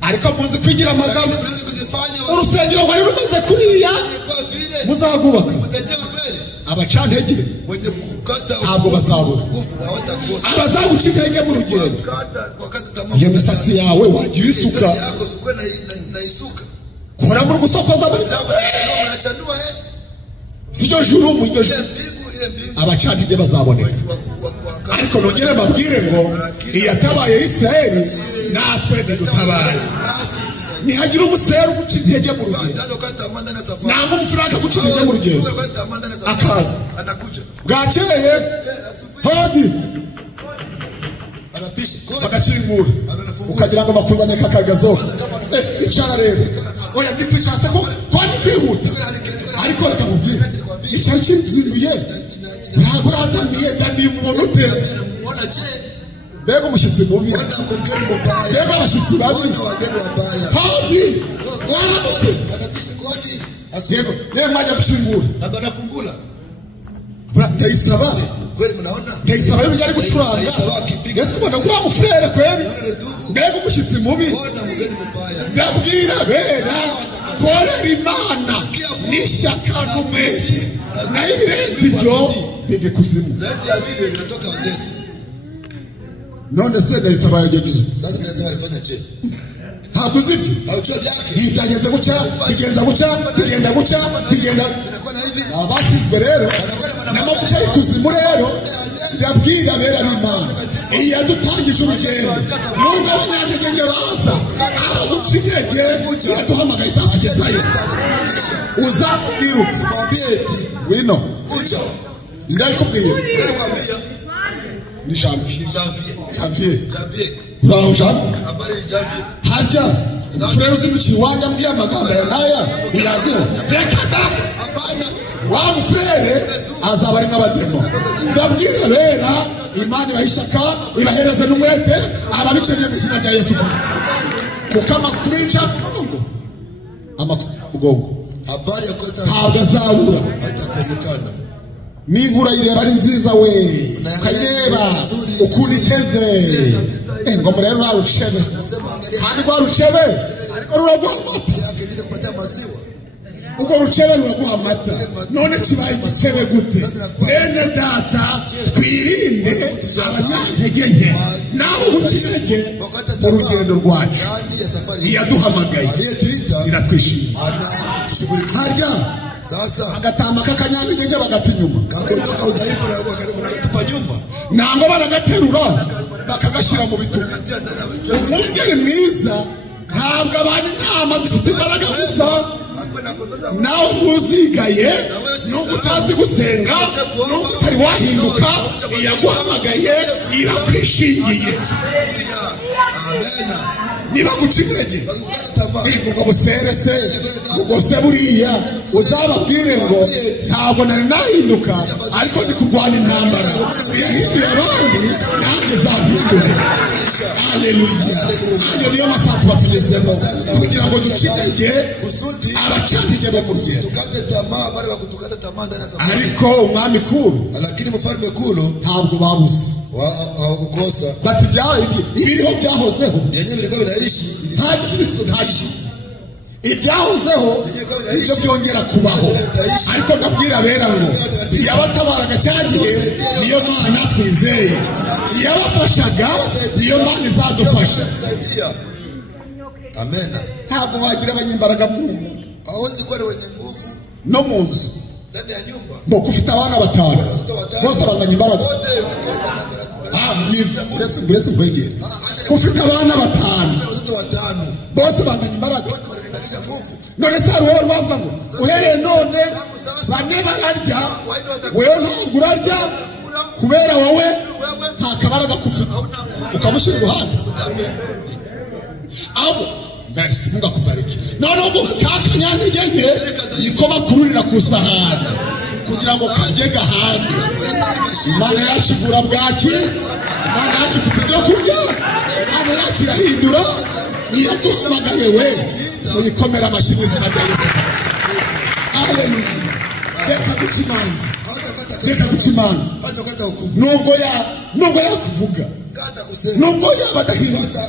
ariko muzi kwigira amagambo. mnaweza kuzifanya Urusengero rwari rumeze kuriya kwa vile muzagubaka. mtajenga kweli Abacantege wenye kukata ntabwo bazabura, nguvu hawatakosa abazaguca intege mu rugendo. wakati tamaa Iyo misatsi yawe wagiye uyisuka, yako sukwe na isuka kora mu gusokoza mnachanua siryo juru mu iryo ile mbingu abacantege bazaboneka. Ariko nongere mbabwire ngo iyatabaye Isirayeli natwe ntidutabaye. Nihagira umusera guca intege mu rugendo, nanga umufaranga guca intege mu rugendo, akaza bwakeye hodi bagakingura ukagira ngo bakuzane kakariga zose. Icara rero, oya ndi kwicara se ko ndi kwihuta, ariko reka nkubwire icyari kinzinduye ntabwo urazaniye ndaniye umuntu ute. Mbega umushyitsi mubi, mbega abashyitsi babi. Hodi waramutse, yego niyo mwajya gukingura ndayisaba, ndayisaba y'uburyo ari gucuranga. Ese ubona ko wamufurere kweri? Mbega umushyitsi mubi. Ndabwira bera korera Imana n'ishyaka n'umwete, nayo ibirenze ibyo bive kuzimu. None se ndayisaba yagejeje sasa ndasema alifanya je ntabwo uzi ibyo haujua byake byagenze gucya bigenda gucya bigenda gucya bigenda inakuwa na hivi abasizwe rero n'amavuta y'ikuzimu rero. Ndabwira bera b'Imana iyo dutangije urugendo nubwo abanyantege baza abaguca intege yaduhamagaye itakugezayo uza biruti wino kuja ndakubwiye ninakwambia ni Janvier Janvier uraho Janvier habari Janvier harya umufurere uzindukiye iwanjye ambwiye amagambo ya nkaya uyaziho. Reka da hapana wa mufurere azaba ari nk'abademo. Ndabwira bera Imana ibahishaka ibahereze n'umwete ababikeneye mu izina rya Yesu Kristo, kuko amakuru y'incamugongo amagongo habari ya kota ntabwo azabura. hatakosekana n'inkura yireba ari nziza we, ukayireba ukuntu iteze. Ngo murebe warucebe nasema angalia kandi rwarucebe ariko ruraguha amata. yake ndio kupata maziwa ubwo rucebe ruraguha amata, none kibaye igicebe gute? Bene data twirinde abanyantege nke nabo gukinege mu rugendo rwacu. ndani ya safari Iyaduhamagaye aliyetuita iratwishimiye. anatushughulikia Harya sasa agatama k'akanyantege bagata inyuma, kakondoka udhaifu na karibu na katupa nyuma nango baragaterura bakagashyira mu bitugu. Umwungeri mwiza ntabwo abantu inama zifite imbaraga gusa, nawe ntuzigaye nubwo utazi gusenga nubwo utari wahinduka. Iyaguhamagaye irakwishingiye. amena Niba guca intege bakukata tamaa ubwo busere se ubwo se buriya uzababwire ngo ntabwo nari nahinduka ariko ndi kurwana intambara yahinduye abandi nanjye zampindura. Haleluya. Ayo niyo masaha tuba tugezemo kugira ngo duce intege kusudi abacantege bo mu rugendo. tukate tamaa bali wakutukata tamaa ndani ya safari. Ariko umwami kuru Lakini mfalme Kulu ntabwo babuze hawakukosa bati ibiriho byahozeho yenyewe vilikuwa vinaishi nta gishitsi ibyahozeho ibyo byongera kubaho. Ariko ndabwira abera ngo iyabatabaraga cyagiye niyo Mana twizeye, iyabafashaga niyo Mana izadufasha. Amen. Ntabwo wagira abanyembaraga mu Hawezi kuwa wenye nguvu no mu nzu ndani ya nyumba. Boko ufite abana batanu bose banganya imbaraga. Wote mikoba na Buretse kwegera ufite abana batanu watoto watano bose banganya imbaraga. wote wanalinganisha nguvu. None se hari uwo bavuga ngo uhereye none bane bararya wewe ntabwo urarya kubera wowe nta kabaraga kufite ukamushyira iruhande. Abo merci Mungu akubariki. Noneho ngo kakanyantege niko bakururira ku isahani kugira ngo kajye gahandi. Imana yacu igura bwaki, Imana yacu ifite ibyo kurya, Imana yacu irahindura. Niyo duhamagaye we muyikomera amashyi mu izina rya Yesu. Haleluya. Reka guca imanza, reka guca imanza. Nubwo yakuvuga, nubwo yaba adahindutse,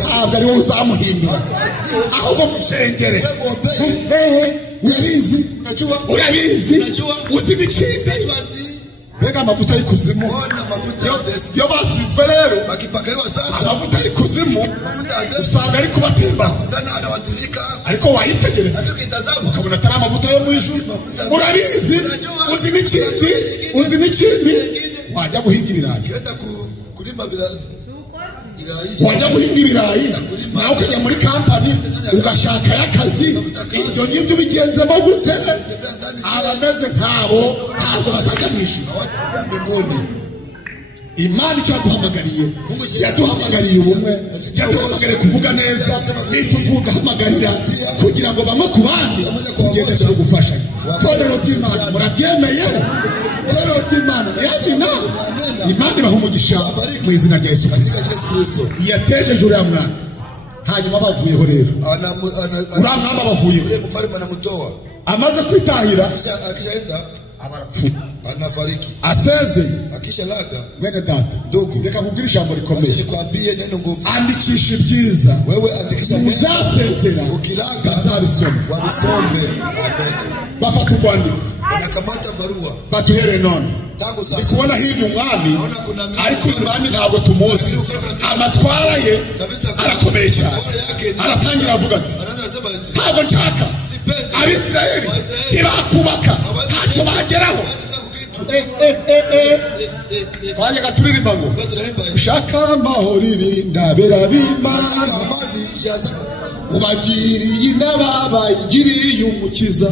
ntabwo ari wowe uzamuhindura, ahubwo musengere. Urabizi uzi n'ikindi, mbega amavuta y'ikuzimu iyo basizwe rero amavuta y'ikuzimu usanga ari kubatemba, ariko wayitegereza ukabona atari amavuta yo mu ijuru. Urabizi uzi n'ikindi, wajya guhinga ibirayi, wajya guhinga ibirayi nawe ukajya muri kampani ugashakayo akazi. Ibyo ngibyo ubigenzemo gute? Abameze nk'abo ntabwo bazajya mu ijuru. Imana icyo yaduhamagariye, yaduhamagariye ubumwe, yaduhamagariye kuvuga neza. Nituvuga hamagarira kugira ngo bamwe ku bandi tugende turi gufashanya. Torero ry'Imana murabyemeye? Torero ry'Imana yazina Imana ibaha umugisha mu izina rya Yesu Kristo. Yatejeje uriya mwana, hanyuma bavuyeho rero uriya mwana bavuyeho amaze kwitahira anafariki asezeye akishalaga. Bene data Ndugu, reka nkubwire ijambo rikomeye. nikwambie neno nguvu. Andikisha ibyiza, Wewe andikisha neno. uzasezera Ukilaga bazabisoma. wabisome. Amen. Bafata urwandiko Wanakamata barua. batuhere none. Tangu sasa. Ndikubona hirya umwami, Naona kuna mimi. ariko umwami ntabwo tumuzi. Amatwara ye arakomeye cyane. Aratangira avuga ati Anaanza kusema ati ntabwo nshaka sipendi Abisirayeli ntibakubaka ntacyo bageraho. Twajyaga turirimba ngo ushaka amahoro irinda bera b'Imana, amani jaza ubagiriye n'ababayigiriye umukiza.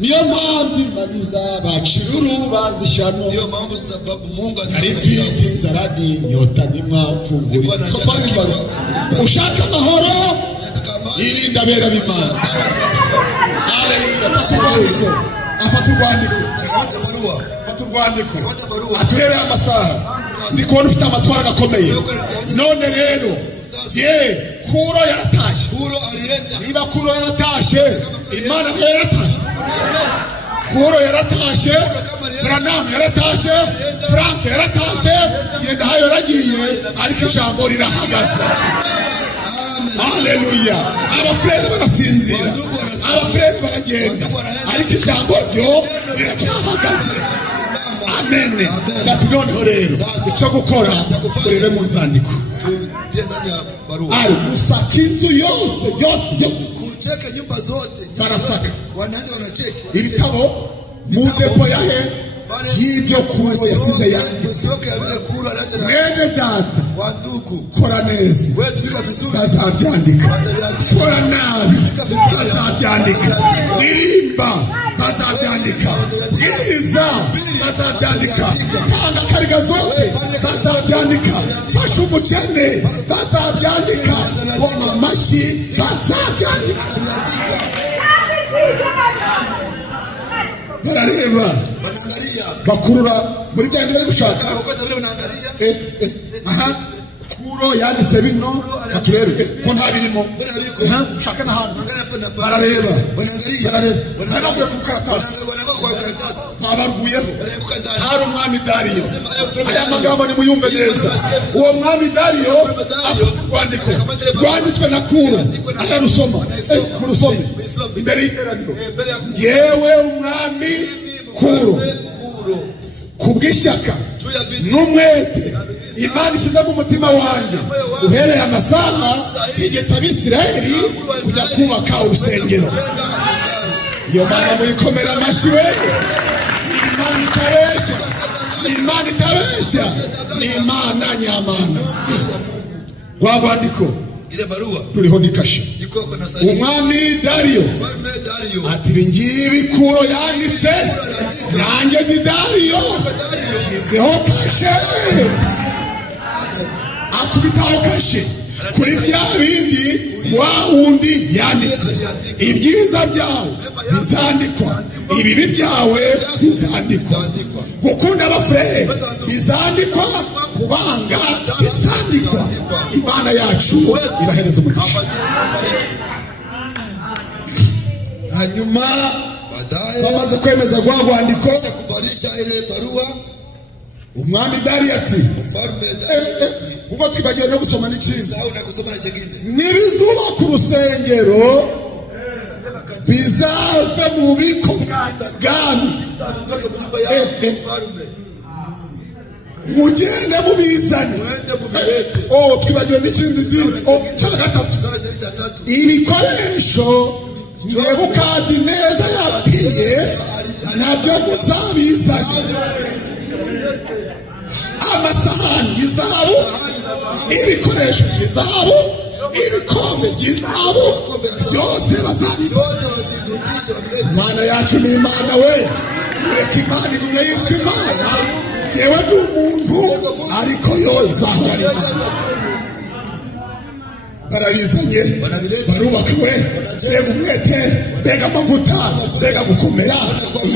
Niyo mpamvu Imana izabacira urubanza ishyano. ndio mambo sababu Mungu Ari mfite inzara n'inyota ntimwamfungurira. Ushaka amahoro irinda bera b'Imana. Haleluya. Afata urwandiko, Anakamata barua. afata urwandiko, Anakamata barua. atuhereye amasaha. Ndi kubona ufite amatwara agakomeye. None rero Kuro yaratashye. Kuro alienda. Niba Kuro yaratashye, Imana nayo yaratashye. Kuro yaratashye, Branham yaratashye, Frank yaratashye, Yendahayo yaragiye, ariko ijambo rirahagaze. Haleluya. Abafurere barasinzira, abafurere baragenda, ariko ijambo ryo riracyahagaze. Amen. Ati noneho rero icyo gukora urebe mu nzandiko. Tutie ndani ya barua. Ari gusaka inzu yose. Kucheka nyumba zote. Barasaka Wanaenda wanacheki. ibitabo mu depo yahe y'ibyo Kuro yasize yanditse. Stoke ya vile Kuro aliacha na Mwene data wanduku. kora neza Wewe tumika vizuri. bazabyandika, Wataviandika. kora nabi bazabyandika, irimba bazabyandika, bwiriza bazabyandika, tanga kariga zote bazabyandika, fasha umukene bazabyandika, woma amashyi bazabyandika. Barareba Wanaangalia. bakurura muri bya bindi bari gushaka. Wakati vile wanaangalia. Aha kuro yanditse bino baturebe ko nta birimo ushaka n'ahandi barareba baravuye ku karatasi babarguyeho hari umwami Dariyo. Aya magambo nimuyumve neza. Uwo mwami Dariyo urwandiko rwanditswe na Kuro ararusoma murusome imbere y'iteraniro. Yewe umwami Kuro kubw'ishyaka n'umwete Imana ishyize mu mutima wanjye uhereye amasaha yigetse Abisirayeli kujya kubaka urusengero. Iyo Mana muyikomera amashyi we. Imana itabeshya, Imana itabeshya, ni Imana nyamana. Wa rwandiko ruriho n'ikashe. Umwami Dariyo ati ngibi Kuro yanditse, nanjye ndi Dariyo nshyizeho kashe. Akubitaho kashe kuri bya bindi wa wundi yanditse. Ibyiza byawe bizandikwa, ibibi byawe bizandikwa, gukunda abafurere bizandikwa, kubanga bizandikwa. Imana yacu ibahereza umugisha. Hanyuma bamaze kwemeza rwa rwandiko, umwami Dariyo ati ubwo twibagiwe no gusoma n'ikiza, nibizubaka urusengero bizave mu bubiko bw'abami, mugende mubizane. Twibagiwe n'ikindi cya gatatu, ibikoresho Nebukadineza yabwiye nabyo muzabizane. Amasahani y'izahabu, ibikoresho by'izahabu, ibikombe by'izahabu, byose bazabizana. Imana yacu ni Imana we. Ureka Imana igumye yitwa Imana, yewe ni umuntu ariko yo izahora ari Imana. Barabizanye barubaka we. Mbega umwete, mbega amavuta, mbega gukomera.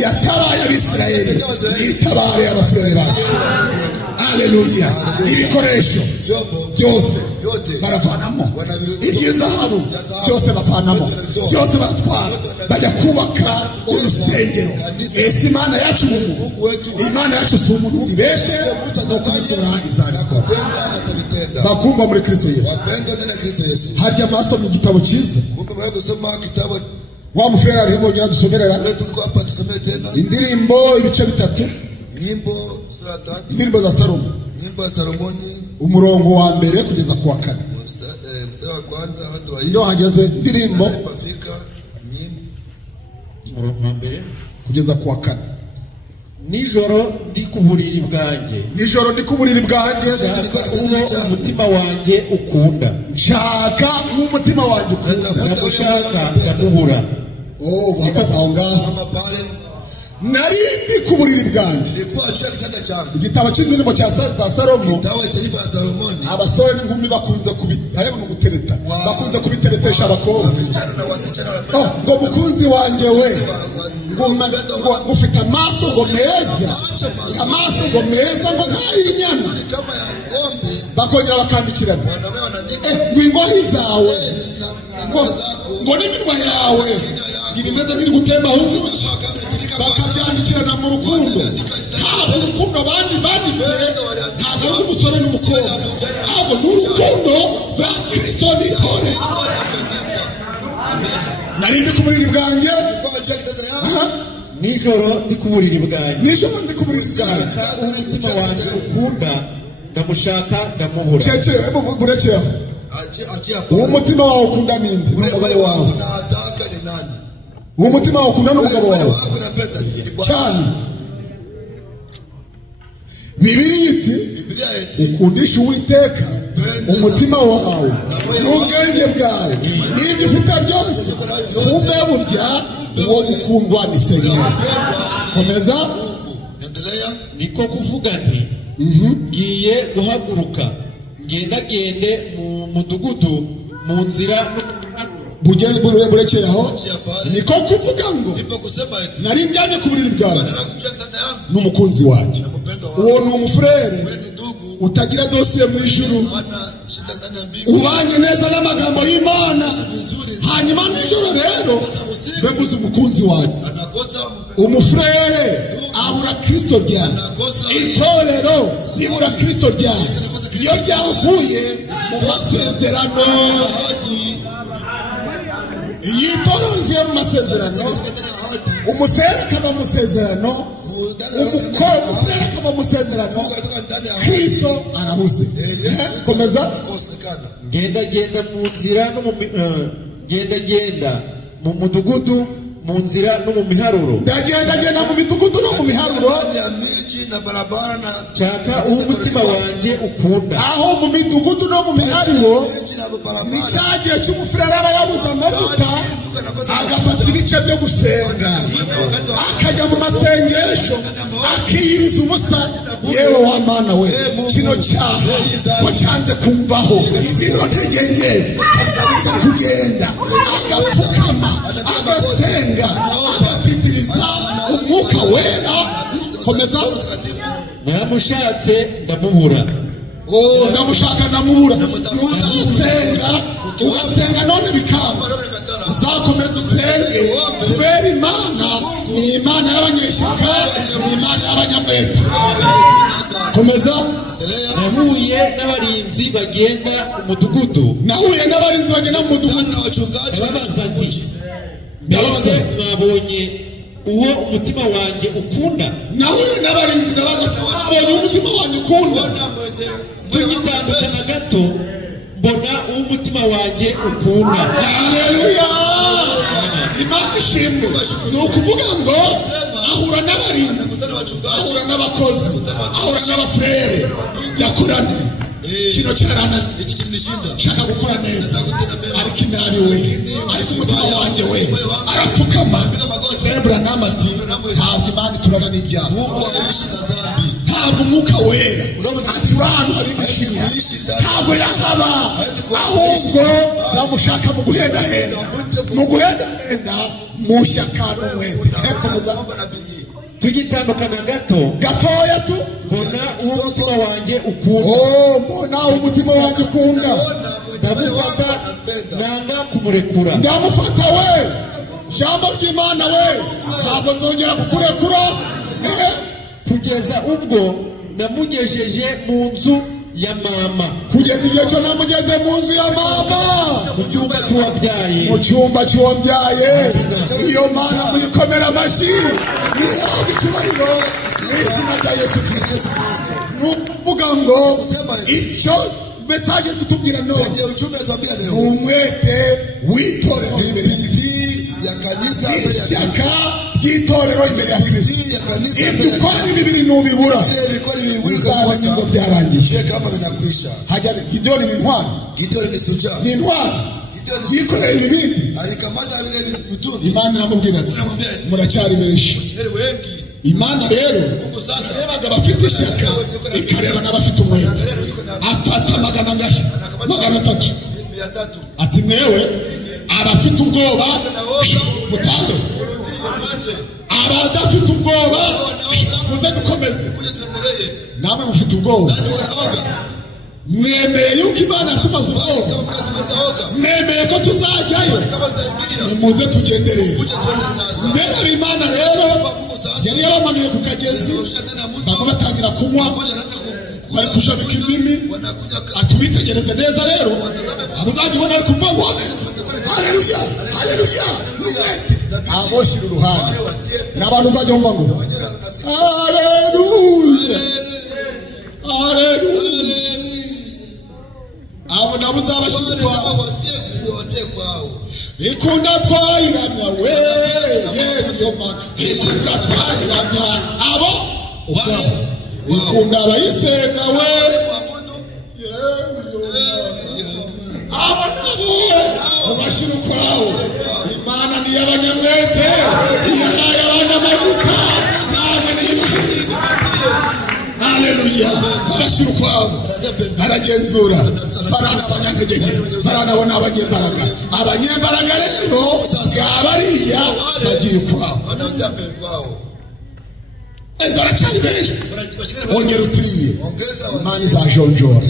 Yatabaye Abisirayeli, yitabare abafurere bacu. Haleluya. Ibikoresho byose baravanamo, iby'izahabu byose bavanamo, byose baratwara bajya kubaka urusengero. Ese Imana yacu ni Mungu, Imana yacu si umuntu ubeshe no kubikora izabikora. Bakumva muri Kristo Yesu. Harya mwasomye igitabo cyiza, wa mufurere ariho bongera dusomerera indirimbo ibice bitatu, indirimbo za Salomo, umurongo wa mbere kugeza ku wa kane. Iyo hageze indirimbo umurongo wa mbere kugeza ku wa kane. Nijoro ndi ku buriri bwanjye, nijoro ndi ku buriri bwanjye, umutima wanjye ukunda, nshaka umutima wanjye ukunda, ndamushaka ndamubura. Wakaza aho ngaho. Nari ndi ku buriri bwanjye. Igitabo cy'indirimbo cya Salomo, abasore n'inkumi bakunze gutereta, bakunze kubiteretesha abakobwa. Ngo mukunzi wanjye we, ufite amaso ngo meza, amaso ngo meza ngo nk'ay'inyana. Bakongera bakandikirana, ngo ingohi zawe, ngo n'iminwa yawe ibimeze nk'iri gutemba ahubwo. Bakabyandikirana mu rukundo. Ntabwo urukundo abandi banditse, ntabwo ari umusore n'umukobwa, ahubwo ni urukundo rwa Kristo n'Intore. Nari ndi ku buriri bwanjye, nijoro ndi ku buriri bwanjye, nijoro ndi ku buriri bwanjye, umutima wanjye ukunda ndamushaka ndamubura. Burekeye uwo mutima wawe ukunda ninde? Umugabo wawe. Uwo mutima wawe ukunda n'umugabo wawe cyane. Bibiliya iti ukundisha Uwiteka umutima wawe n'ubwenge bwawe n'ibyo ufite byose, kumbe burya uwo gukundwa ni Señor. Komeza. Niko kuvuga nti ngiye guhaguruka ngendagende mu mudugudu mu nzira burekeye aho. Niko kuvuga ngo nari njyanye ku buriri bwawe n'umukunzi wanjye. Uwo ni umufurere utagira dosiye mu ijuru, ubanye neza n'amagambo y'Imana, hanyuma nijoro rero beguze umukunzi wanjye, umufrere abura Kristo ryawe, itorero ribura Kristo ryawe. Iyo ryavuye mu masezerano, iyi torero rivuye mu masezerano, umusere akaba mu masezerano, umufrere akaba mu masezerano, Kristo arabuze. Komeza. Genda mu nzira no mu genda mu mudugudu, mu nzira no mu miharuro. Ndagenda mu midugudu no mu miharuro, nshaka uwo umutima wanjye ukunda. aho mu midugudu no mu miharuro ni cyagiye cy'umufurere aba yabuze amavuta, agafata ibice byo gusenga, akajya mu masengesho, akiyiriza ubusa. Yewe wa Mana we, kino cyaha ko cyanze kumvaho, zino ntege nke aza kugenda, agapfukama, agasenga, agapitiriza umwuka wera. Komeza. Naramushatse ndamubura. Ndamushaka ndamubura. Ugasenga none bikanga, uzakomeza usenge, kubera Imana ni Imana y'abanyeshyaka, ni Imana y'abanyamwete. Komeza. Nahuye n'abarinzi bagenda umudugudu. Nahuye n'abarinzi bagenda mu mudugudu, mbese mwabonye uwo umutima wanjye ukunda? nahuye n'abarinzi n'abazabonye umutima wanjye ukunda. Tugitandukana gato mbona uwo umutima wanjye ukunda. Haleluya! Imana ishimwe. Ni ukuvuga ngo ahura n'abarinzi, ahura n'abakozi, ahura n'abafurere, yakorana. Kino cyarana shaka gukora neza, ariko inabi we, ariko umutima wanjye we arapfukama. Debra namati ntabwo Imana iturana n'ibyaha, ntabwo umwuka wera ati ahantu hari ibishinya, ntabwo yahaba, ahubwo bamushaka mu guhendahenda, mu shyaka n'umwete. Tugitandukana gatoya tu mbona uwo umutima wanjye ukunda. Mbona umutima wanjye ukunda, ndamufata nanga kumurekura. ndamufata we, jambo ry'Imana we, ntabwo nzongera kukurekura. Kugeza ubwo namugejeje mu nzu ya mama, kugeza igihe cyo namugeze mu nzu ya mama, mu cyumba cy'uwabyaye, mu cyumba cy'uwabyaye. Iyo Mana muyikomera amashyi, ihabwa icyubahiro mu izina rya Yesu Kristo. Ni ukuvuga ngo icyo mesaje kutubwira none, umwete w'itorero imbere y'ishyaka ry'itorero imbere ya Kristo. Ibyo ukora bibiri nubibura, uzabona ngo byarangiye. Hajya Gideoni ni intwari, ni intwari yikoreye ibibindi. Imana iramubwira ati muracyari benshi. Imana rero yarebaga abafite ishyaka, ikareba n'abafite umwete. Afata 300 ati mwewe abafite ubwoba mutahe, abadafite ubwoba muze dukomeze. Namwe mufite ubwoba, mwemeye yuko Imana yatumaze ubwoba, mwemeye ko tuzajyayo, nimuze tugendereye. Mbere Imana rero yari yabamanuye ku kagezi, bamwe batangira kunywa, bari kujabika indimi. Atubitegereze neza rero, muzajya ubona ari kuvuga ngo haleluya, haleluya, aboshyira uruhande n'abantu uzajya wumva ngo haleluya, haleluya. Abo nabo uzabashyirwa ikunda twayiramya we, yeyoma ikunda twayiramya abo ikunda abayisenga we, abo nabo ubashyira ukwawe. Imana ni y'abanyamwete, iyahaye abana amavuta, namwe ni haleluya. Ubashyira ukwawe, aragenzura. Barana abanyantegeke, barana abona abanyembaraga. Abanyembaraga rero bariya bagiye ukwawe. Barachari benshi. Ongera uturiye. Imana izajonjora.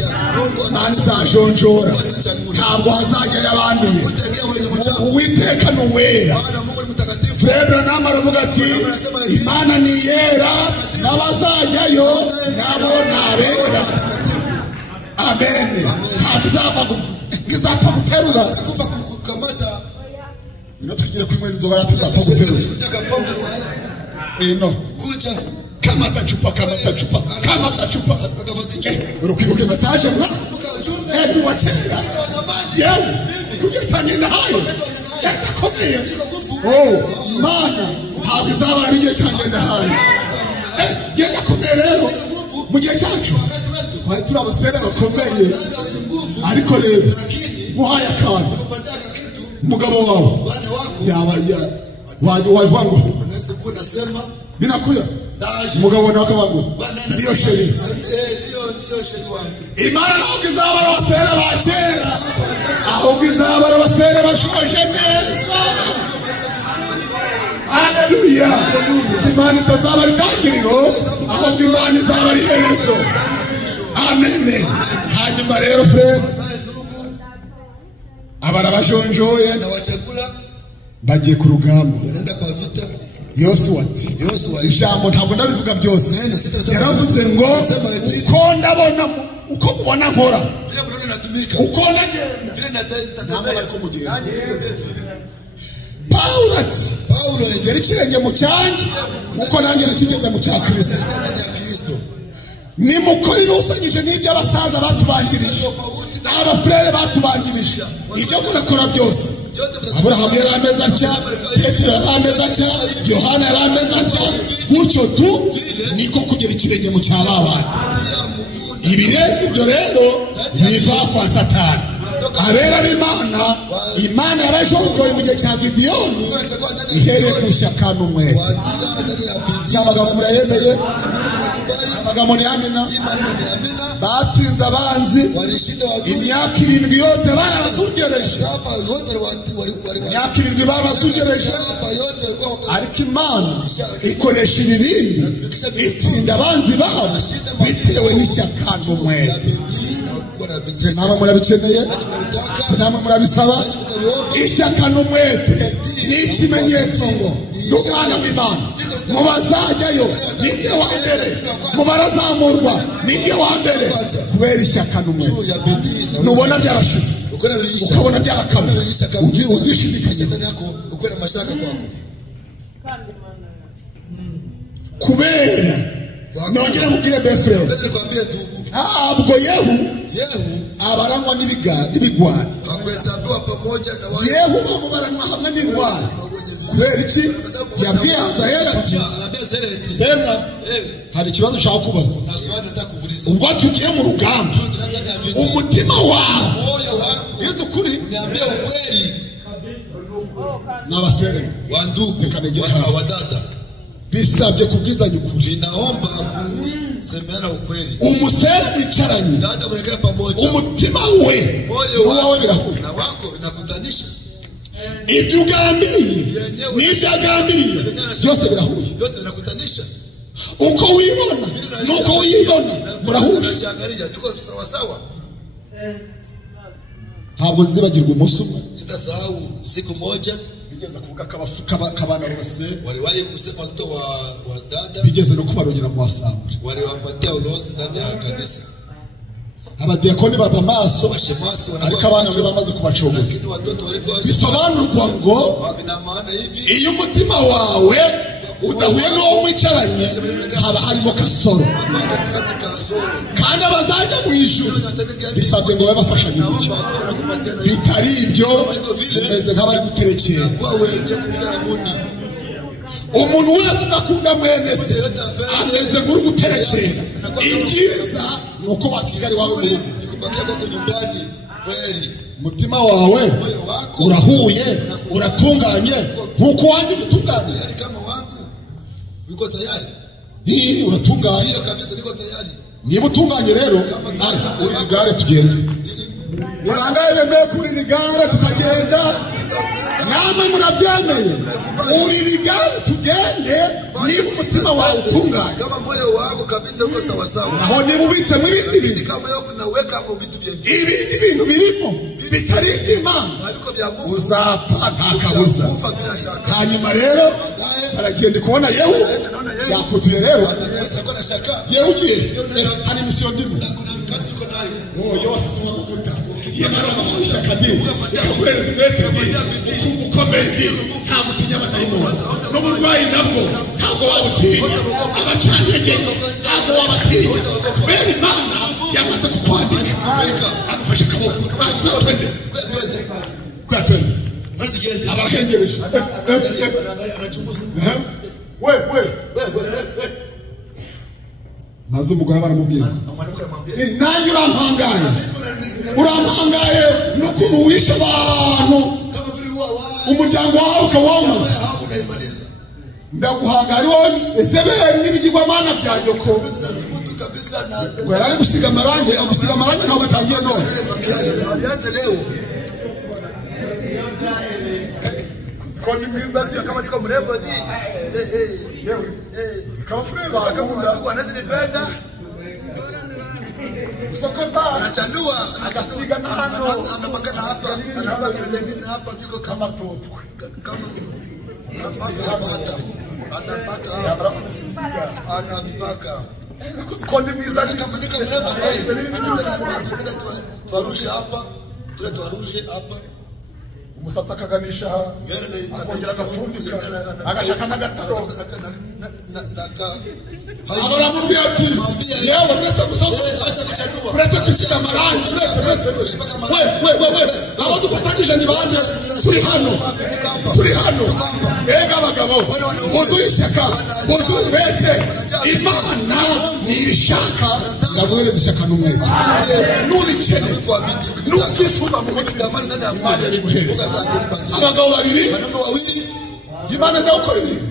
Imana izajonjora. Ntabwo hazajya abandi. Uwiteka ni uwera. Febra nama aravuga ati Imana ni yera n'abazajyayo nabo nabera. Amen. Ntizapfa guterura. Ino tugire kwimwe inzoga yatizapfa guterura. Ino kuja kamata chupa. Urukibuke message mwa. Edu wachera. Yewe kugitanye na hayo. Yatakomeye. Oh, Mana ntabwo izaba ari igihe cyane na hayo. Genda kuberero mu gihe cyacu. Twari turi abasere bakomeye. Ariko rero muhaye akantu. Mugabo wawe yaba wavangwa. Ninakuya. Mugabo nawe akabango. Ndiyo sheri. Imana ntabwo izaba abasere ba kera. Ahubwo izaba abasere bashoje neza. Haleluya. Imana itazaba ari tangiriro. Ahubwo Imana izaba ari herezo. Amen. Hanyuma rero friend. Abarabajonjoye bagiye ku rugamba. Yosuwa ati ijambo ntabwo ndabivuga byose. Yaravuze ngo uko ndabona uko mubona nkora uko ndagenda Paulo ati yari ikirenge mu cyanjye uko nanjye nakigeze mu cya Kristo. Nimukora ibusanyije n'ibyo abasaza batubanjirije abafrere batubanjirije ibyo murakora byose. Abrahamu yari ameze atya, Petero yari ameze atya, Yohana yari ameze atya, gutyo tu niko kugera ikirenge mu cy'ababandi. Ibirenze ibyo rero biva kwa Satani. Abera b'Imana, Imana yarajonjoye mu gihe cya Gideyoni ihereye ku ishyaka n'umwete. Abagabo murayemeye? Abagabo ni amina. Batsinze abanzi imyaka 7 yose barabasugereje. Imyaka 7 barabasugereje. Ariko Imana ikoresha ibibindi itsinda abanzi babo bitewe n'ishyaka n'umwete. Sinama murabikeneye? Sinama murabisaba? Ishyaka n'umwete ni ikimenyetso ngo n'umwana w'Imana mu bazajyayo ninde wa mbere, mu barazamurwa ninde wa mbere, kubera ishyaka n'umwete. Nubona byarashize ukabona byarakabuye ugiye uzishidikanya ukora amashaka kwako kubera nongera mubwire befre ntabwo Yehu abarangwa n'ibigwari. Yehu bamubarangwa hamwe n'indwara. Kubera iki? Yabwiye Hazayeli ati Bema hari ikibazo ushaka kubaza. Ubwo tugiye mu rugamba umutima wawe Yesu kuri n'abasere wandugu awadada bisabye kubwizanya ukuri. Naomba kusemeana ukweli. Umusere mwicaranye umutima we uwawe birahuye na wako binakutanisha. Ibyo ugambiriye n'ibyagambiriye byose birahuye, byose binakutanisha. Uko wibona nuko wibona murahuye. Ntabwo nzibagirwa umunsi umwe. Sitasahau siku moja bigeze kuvuga kabana bose waliwahi kusema watoto wa dada bigeze no kubarongera mu wasambure waliwapatia ulozi ndani ya kanisa. Abadiakoni baba maso ariko abana be bamaze kubacogoza. Bisobanurwa ngo iyo umutima wawe udahuye n'uwo mwicaranye haba harimo kasoro, kandi abazajya mu ijuru bisabye ngo babafashanye umucyo. Bitari ibyo bimeze nk'abari guterekera. Umuntu wese udakunda mwene se ameze nk'uri guterekera. Ibyiza nuko wasigara iwawe umutima wawe urahuye uratunganye nkuko wanjye gutunganye. Uko tayari hii uratunganye kabisa, niko tayari. Niba utunganye rero uri gare tugenda. Urangaye bemeye kuri ni gare tukagenda. namwe murabyemeye urira igare tugende niba umutima wawe utunganye kama moyo wako kabisa uko sawa sawa aho niba ubitsemo ibindi bintu kama yoko naweka hapo vitu vingine ibindi bintu birimo bitari iby'Imana habiko bya Mungu uzapfa nta kabuza kufa bila shaka hanyuma rero baragenda kubona Yehu yakutuye rero kabisa kwa shaka Yehu ugiye hari misiyo ndimo kuna kazi iko nayo yose siwa kukuta yamara maisha kadiri yakwezi mwete ukomezi nta mutinya abadayimoni n'uburwayi nabwo ntabwo wabutinya abacantege ntabwo wabatinya kubera Imana yamaze kukwandika agufashe akaboko kwatwende abahengereje we maze umugore baramubwira nanjye urampangaye n'ukuntu wishe abantu umuryango wawe ukawumaze ndaguhangara wowe Ezebeli n'ibigirwamana bya nyoko ngo yari ari gusiga amarangi ntabwo atangiye none ko ni mwiza kama niko mrembo ni kama fureva kama watu anazipenda usokoza anachanua akasiga na hano anapaka na hapa anapaka na vingine hapa viko kama topo kama nafasi ya bata anapaka anapaka ko ni mwiza kama niko mrembo anataka tuarushe hapa tuarushe hapa umusatsi akaganisha akongera agapfundika agashaka n'agataro abaramubwira ati yewe uretse gusokoza uretse gusiga amarangi we abo dufatanyije ni bande turi hano mbega abagabo buzuye ishyaka buzuye umwete Imana ntibishaka ndaguhereza ishyaka n'umwete n'ubikene n'ubyifuza mu mutima Imana iriguhereza abagabo babiri Imana ndakora ibintu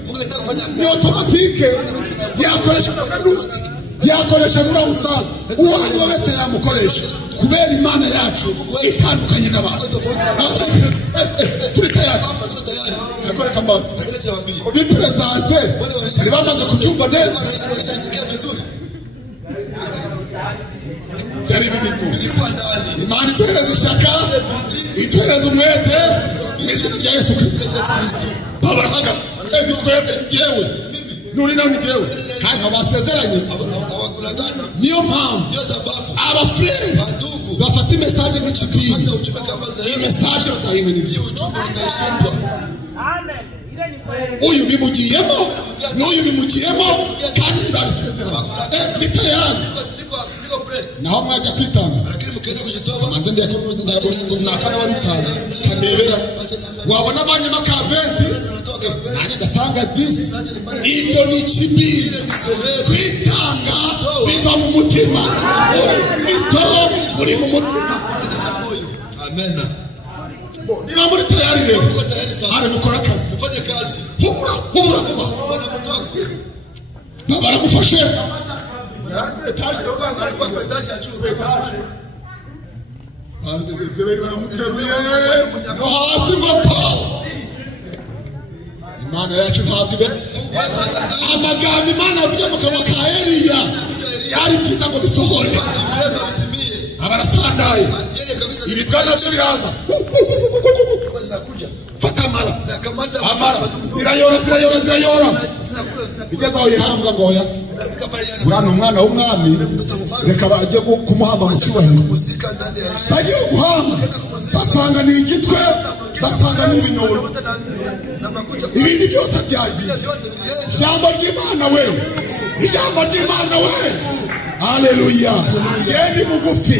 ni automatique yakoresha muri usaza uwo ari we wese yamukoresha kubera Imana yacu itandukanye n'abantu turi tayari yakoreka mbasi ubi presence bari bamaze kubyumva neza cyari ibintu Imana ituhereza ishyaka ituhereza umwete mwizina rya Yesu Kristo barahagaze yewe nuri nawe ngewe kandi abasezeranye niyo mpamvu abafrere bafata imesaje n'ikidini iyi mesaje bazayimenera uyu bimugiyemo n'uyu bimugiyemo kandi ntibabisezeranye bitayari naho mwajya kwitanga manze ndiye nakana barutanga kandebera wabona abanyama kaventi nanjye ndatanga 10 ibyo ni kibi kwitanga biva mu mutima Kristo uri mu mutima amen niba muri tayari rero ari mukora akazi fanye kazi hubura kuma baragufashe etaje yo kwanga ari kwa etaje yacu etaje Ezebeli baramuteruye no hasi ngo pawo Imana yacu ntabwo ibe amagambo Imana yavuze mu kanwa ka Eliya yari byiza ngo bisohore abarasandaye ibibwana byo biraza fata amara zirayora bigeze aho yiharavuga ngo oya urana umwana w'umwami reka bajye kumuhamba mu cyubahiro bagiye guhamba basanga ni igitwe basanga ni ibintu ibindi byose byagiye ijambo ry'Imana we haleluya yendi mugufi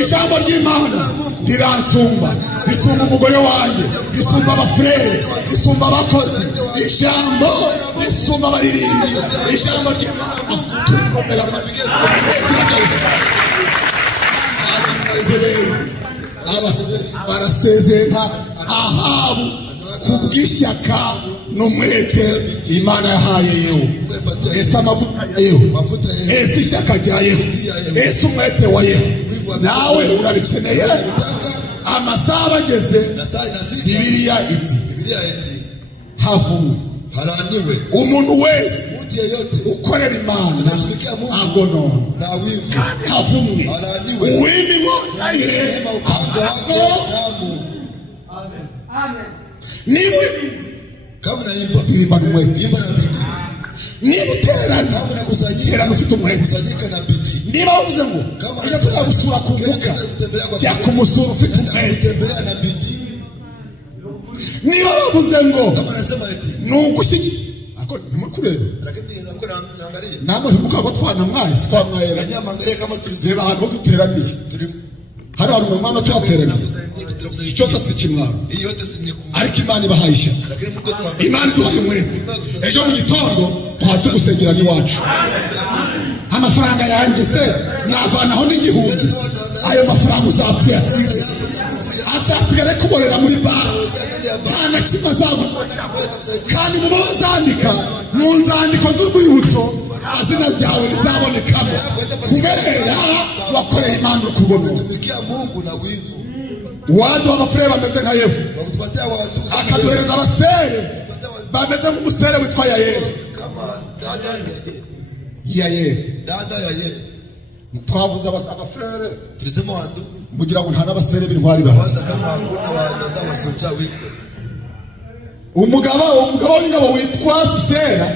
ijambo ry'Imana riransumba risumba umugore wanjye risumba abafrere risumba abakozi ijambo risumba abaririmbi ijambo ry'Imana turikomera barasezera Ahabu kubw'ishyaka n'umwete Imana yahaye Yehu ese amavuta Yehu ese ishyaka rya Yehu ese umwete wa Yehu nawe urabikeneye amasaha ageze Bibiliya iti Biblia eti havumwe halaniwe umuntu wese mtu yeyote ukorera Imana anatumikia Mungu agono na wivu havumwe halaniwe uwimimo aye neema upande wake damu. Amen. niba Kama naimba niba umwete imba na bidii, niba uterana kama nakusanyika terana ufite umwete kusanyika na bidii, niba uvuze ngo kama ujya kuja gusura ku mbuga jya kumusura ufite umwete kutembelea na bidii, niba bavuze ngo kama nasema eti nugushyiki ako ntimukurebe lakini nako naangalia namwe ntimukago twana mwahise kwa mwahera nyama, angalia kama tulizeba zeba ahantu ho duteraniye hari abantu mu mama tuhateraniye cyose si kimwaro hii yote si niku, ariko Imana ibahaye lakini Mungu tuwape Imana iduhaye umwete ejo mu gitondo twaje gusengera iwacu amafaranga yanjye se navanaho n'igihumbi ayo mafaranga uzapfuye azasigare kuborera muri bara nta na kimwe azagukora kandi mu bazandika mu nzandiko z'urwibutso izina ryawe rizabonekamo kubera wakoreye Imana ukugomera tumikia Mungu na wivu. waduha abafurere bameze nka Yehu Wakutupatia watu akaduhereza abasere bameze nk'umusere witwa Yayeli kama dada Yayeli Yayeli. twavuze abafurere Tulisema wandugu mugira ngo nta n'abasere b'intwari bahari waza kama hakuna wadada wasoja wiko umugabo w'ingabo witwa Sisera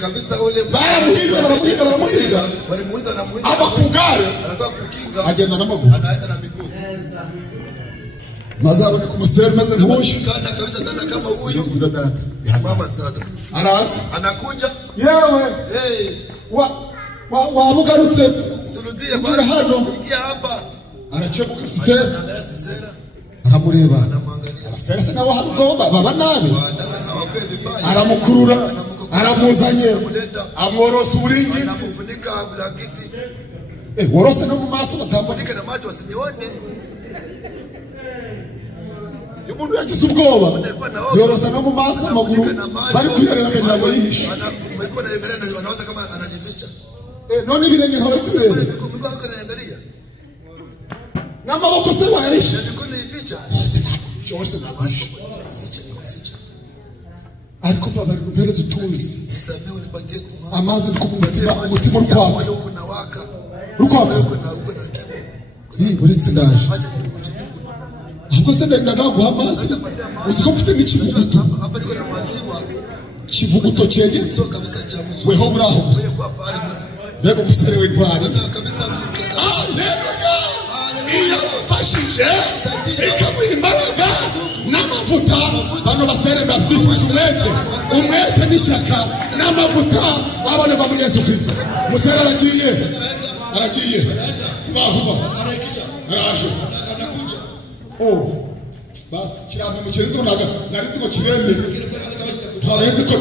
kabisa ule baramuhiga walimuinda na muinda aba ku gare anatoka kukinga agenda n'amaguru anaenda na miguu mazabone ku musere umeze nk'uyu kana kabisa dada kama huyu dada mama dada araza anakuja yewe hey wabugarutse surudia ujira hano ingia hapa arakebuka Sisera anaangalia Sisera aramureba anamwangalia Sisera se nawe harubwo baba nabi dada na wakwe vibaya aramukurura aramuzanye amworosa uburingi anamufunika blanketi worose no mu maso batavunika funika na macho wasinione. umuntu yagize ubwoba yorosa no mu maso amaguru bari kuyareba akagira ngo yihishe Mlikuwa naangalia na wanaona kama anajificha none ibirenge ntabwo kureba miguu yako naangalia n'amaboko se bayahishe mikono ificha cyose nabahishe ariko baba umpereza utuzi nisamee unipatie amazi ndikumutima umutima urwaka moyo unawaka urwaka uko na kimu uretse ndaje acha kujibu ahubwo se ndagaguha amazi uziko mfite n'ikivuguto hapa niko na maziwa kivuguto cyegetse kabisa cha mzuri weho buraho gusa mbega umusore w'intwari kabisa. iyo bafashije ikamuha imbaraga n'amavuta bano basere babyifuje umwete n'ishyaka n'amavuta aboneka muri Yesu Kristo. Umusore aragiye vuba araje basi kiramwe mu kirenzo narindi ngo kirembe ntarenze ko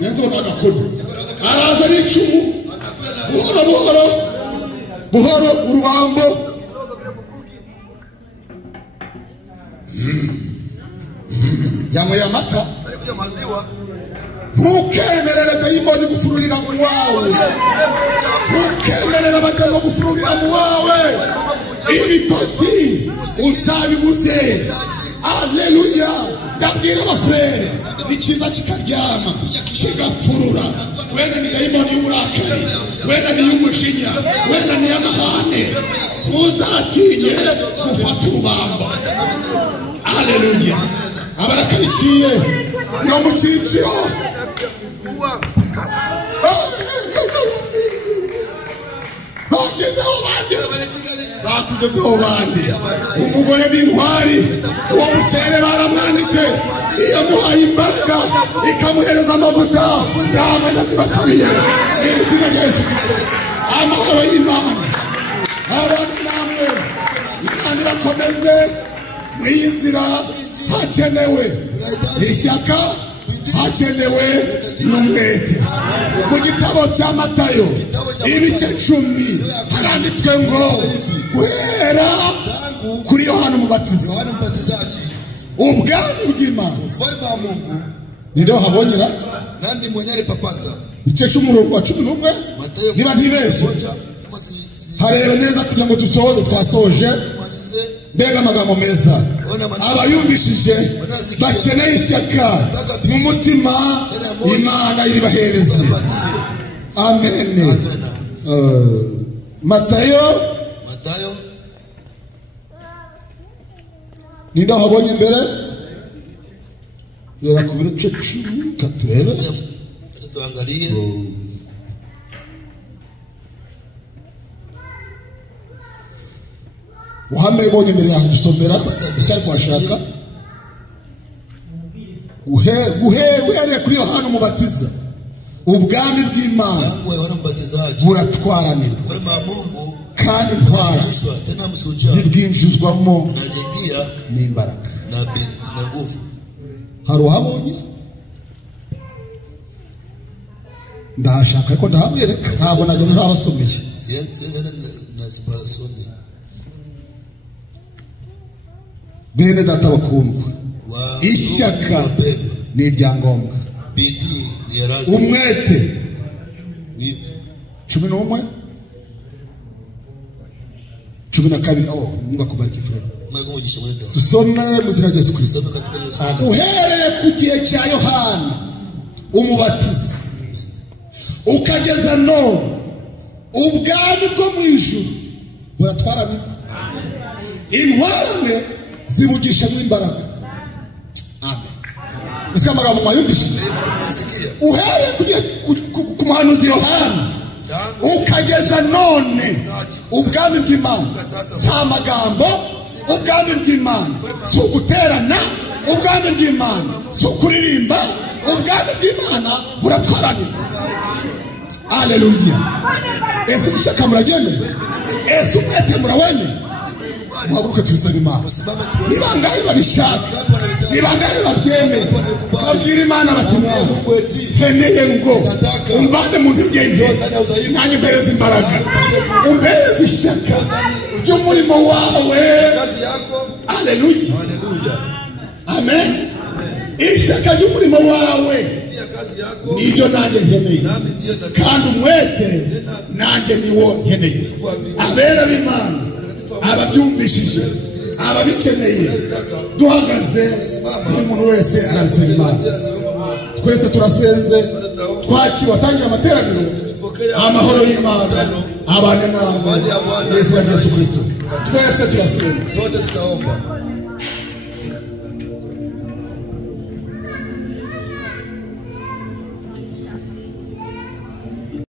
nenze ngo nagakono araza n'icumu buhoro urubambo yanyweye amata Alikuja maziwa ntukemerere dayimoni gufururira mu wawe ntukemerere abagabo gufururira mu wawe ibitotsi uzabibuze. Aleluya. Ndabwira abafurere ni cyiza kikaryama kigapfurura wenda ni dayimoni y'uburakari wenda ni y'umujinya wenda ni y'amahane ntuzatinye gufata urubamba. Aleluya. Abarakarikiye no mu cyiciro bakugezeho bandi umugore n'intwari uwo musere baramwanditse iyo muhaye imbaraga ikamuhereza amavuta yamena zibasabiye mu izina rya Yesu Kristo. Amahoro y'Imana abana namwe Imana bakomeze mu iyi nzira. Hakenewe ishyaka, hakenewe n'umwete. Mu gitabo cya Matayo ibice 10 haranditswe ngo guhera kuri Yohana Umubatiza ubwami bw'Imana niho habongera nandi mwenye alipapata igice cy'umurongo wa 11 niba ntibeshye hareba neza kugira ngo dusohoze twasoje Mbega amagambo meza abayumvishije bakeneye ishyaka mu mutima Imana iribahereze. Amen. Matayo ninde wabonye mbere? Reba ku bice 10 katurebe tuangalie. Uhame bonye mbere ya dusomera cyari kwashaka uhere kuri Yohana Umubatiza. Ubwami bw'Imana buratwaranira kandi ntwara zibwinjizwamo n'imbaraga na nguvu. Hari uhabonye? Ndashaka ariko ndahabereka ntabwo najya ntabasomeye. Bene data bakundwa, ishyaka ni iryangombwa. Umwete 11 12 Mungu akubariki Fred. Tusome mu izina rya Yesu Kristo. Uhereye ku gihe cya Yohana Umubatiza ukageza none ubwami bwo mu ijuru buratwarana. Intwarane zibugisha mu imbaraga. Amen. Ese amagambo mwayumvishije? Uhereye ku muhanuzi Yohana ukageza none ubwami bw'Imana. Si amagambo. Ubwami bw'Imana si uguterana. Ubwami bw'Imana si ukuririmba. Ubwami bw'Imana buratwaranira. Haleluya. Ese ishyaka muragende? Ese umwete murawene? Muhaguruke tubisaba Imana. Nibangaye babishaka, nibangaye babyemeye, babwira Imana bati nkeneye ngo umbane mu ntege nke, nanjye mbereze imbaraga, umbereze ishyaka ry'umurimo wawe. Haleluya. Amen. Ishyaka ry'umurimo wawe nibyo nanjye nkeneye, kandi umwete nanjye niwo nkeneye. Abera b'Imana ababyumvishije ababikeneye duhagaze, buri muntu wese arabisaba Imana. Twese turasenze twakira watangira amateraniro. Amahoro y'Imana abane nawe mu izina rya Yesu Kristo. Twese turasenze. Sote tutaomba.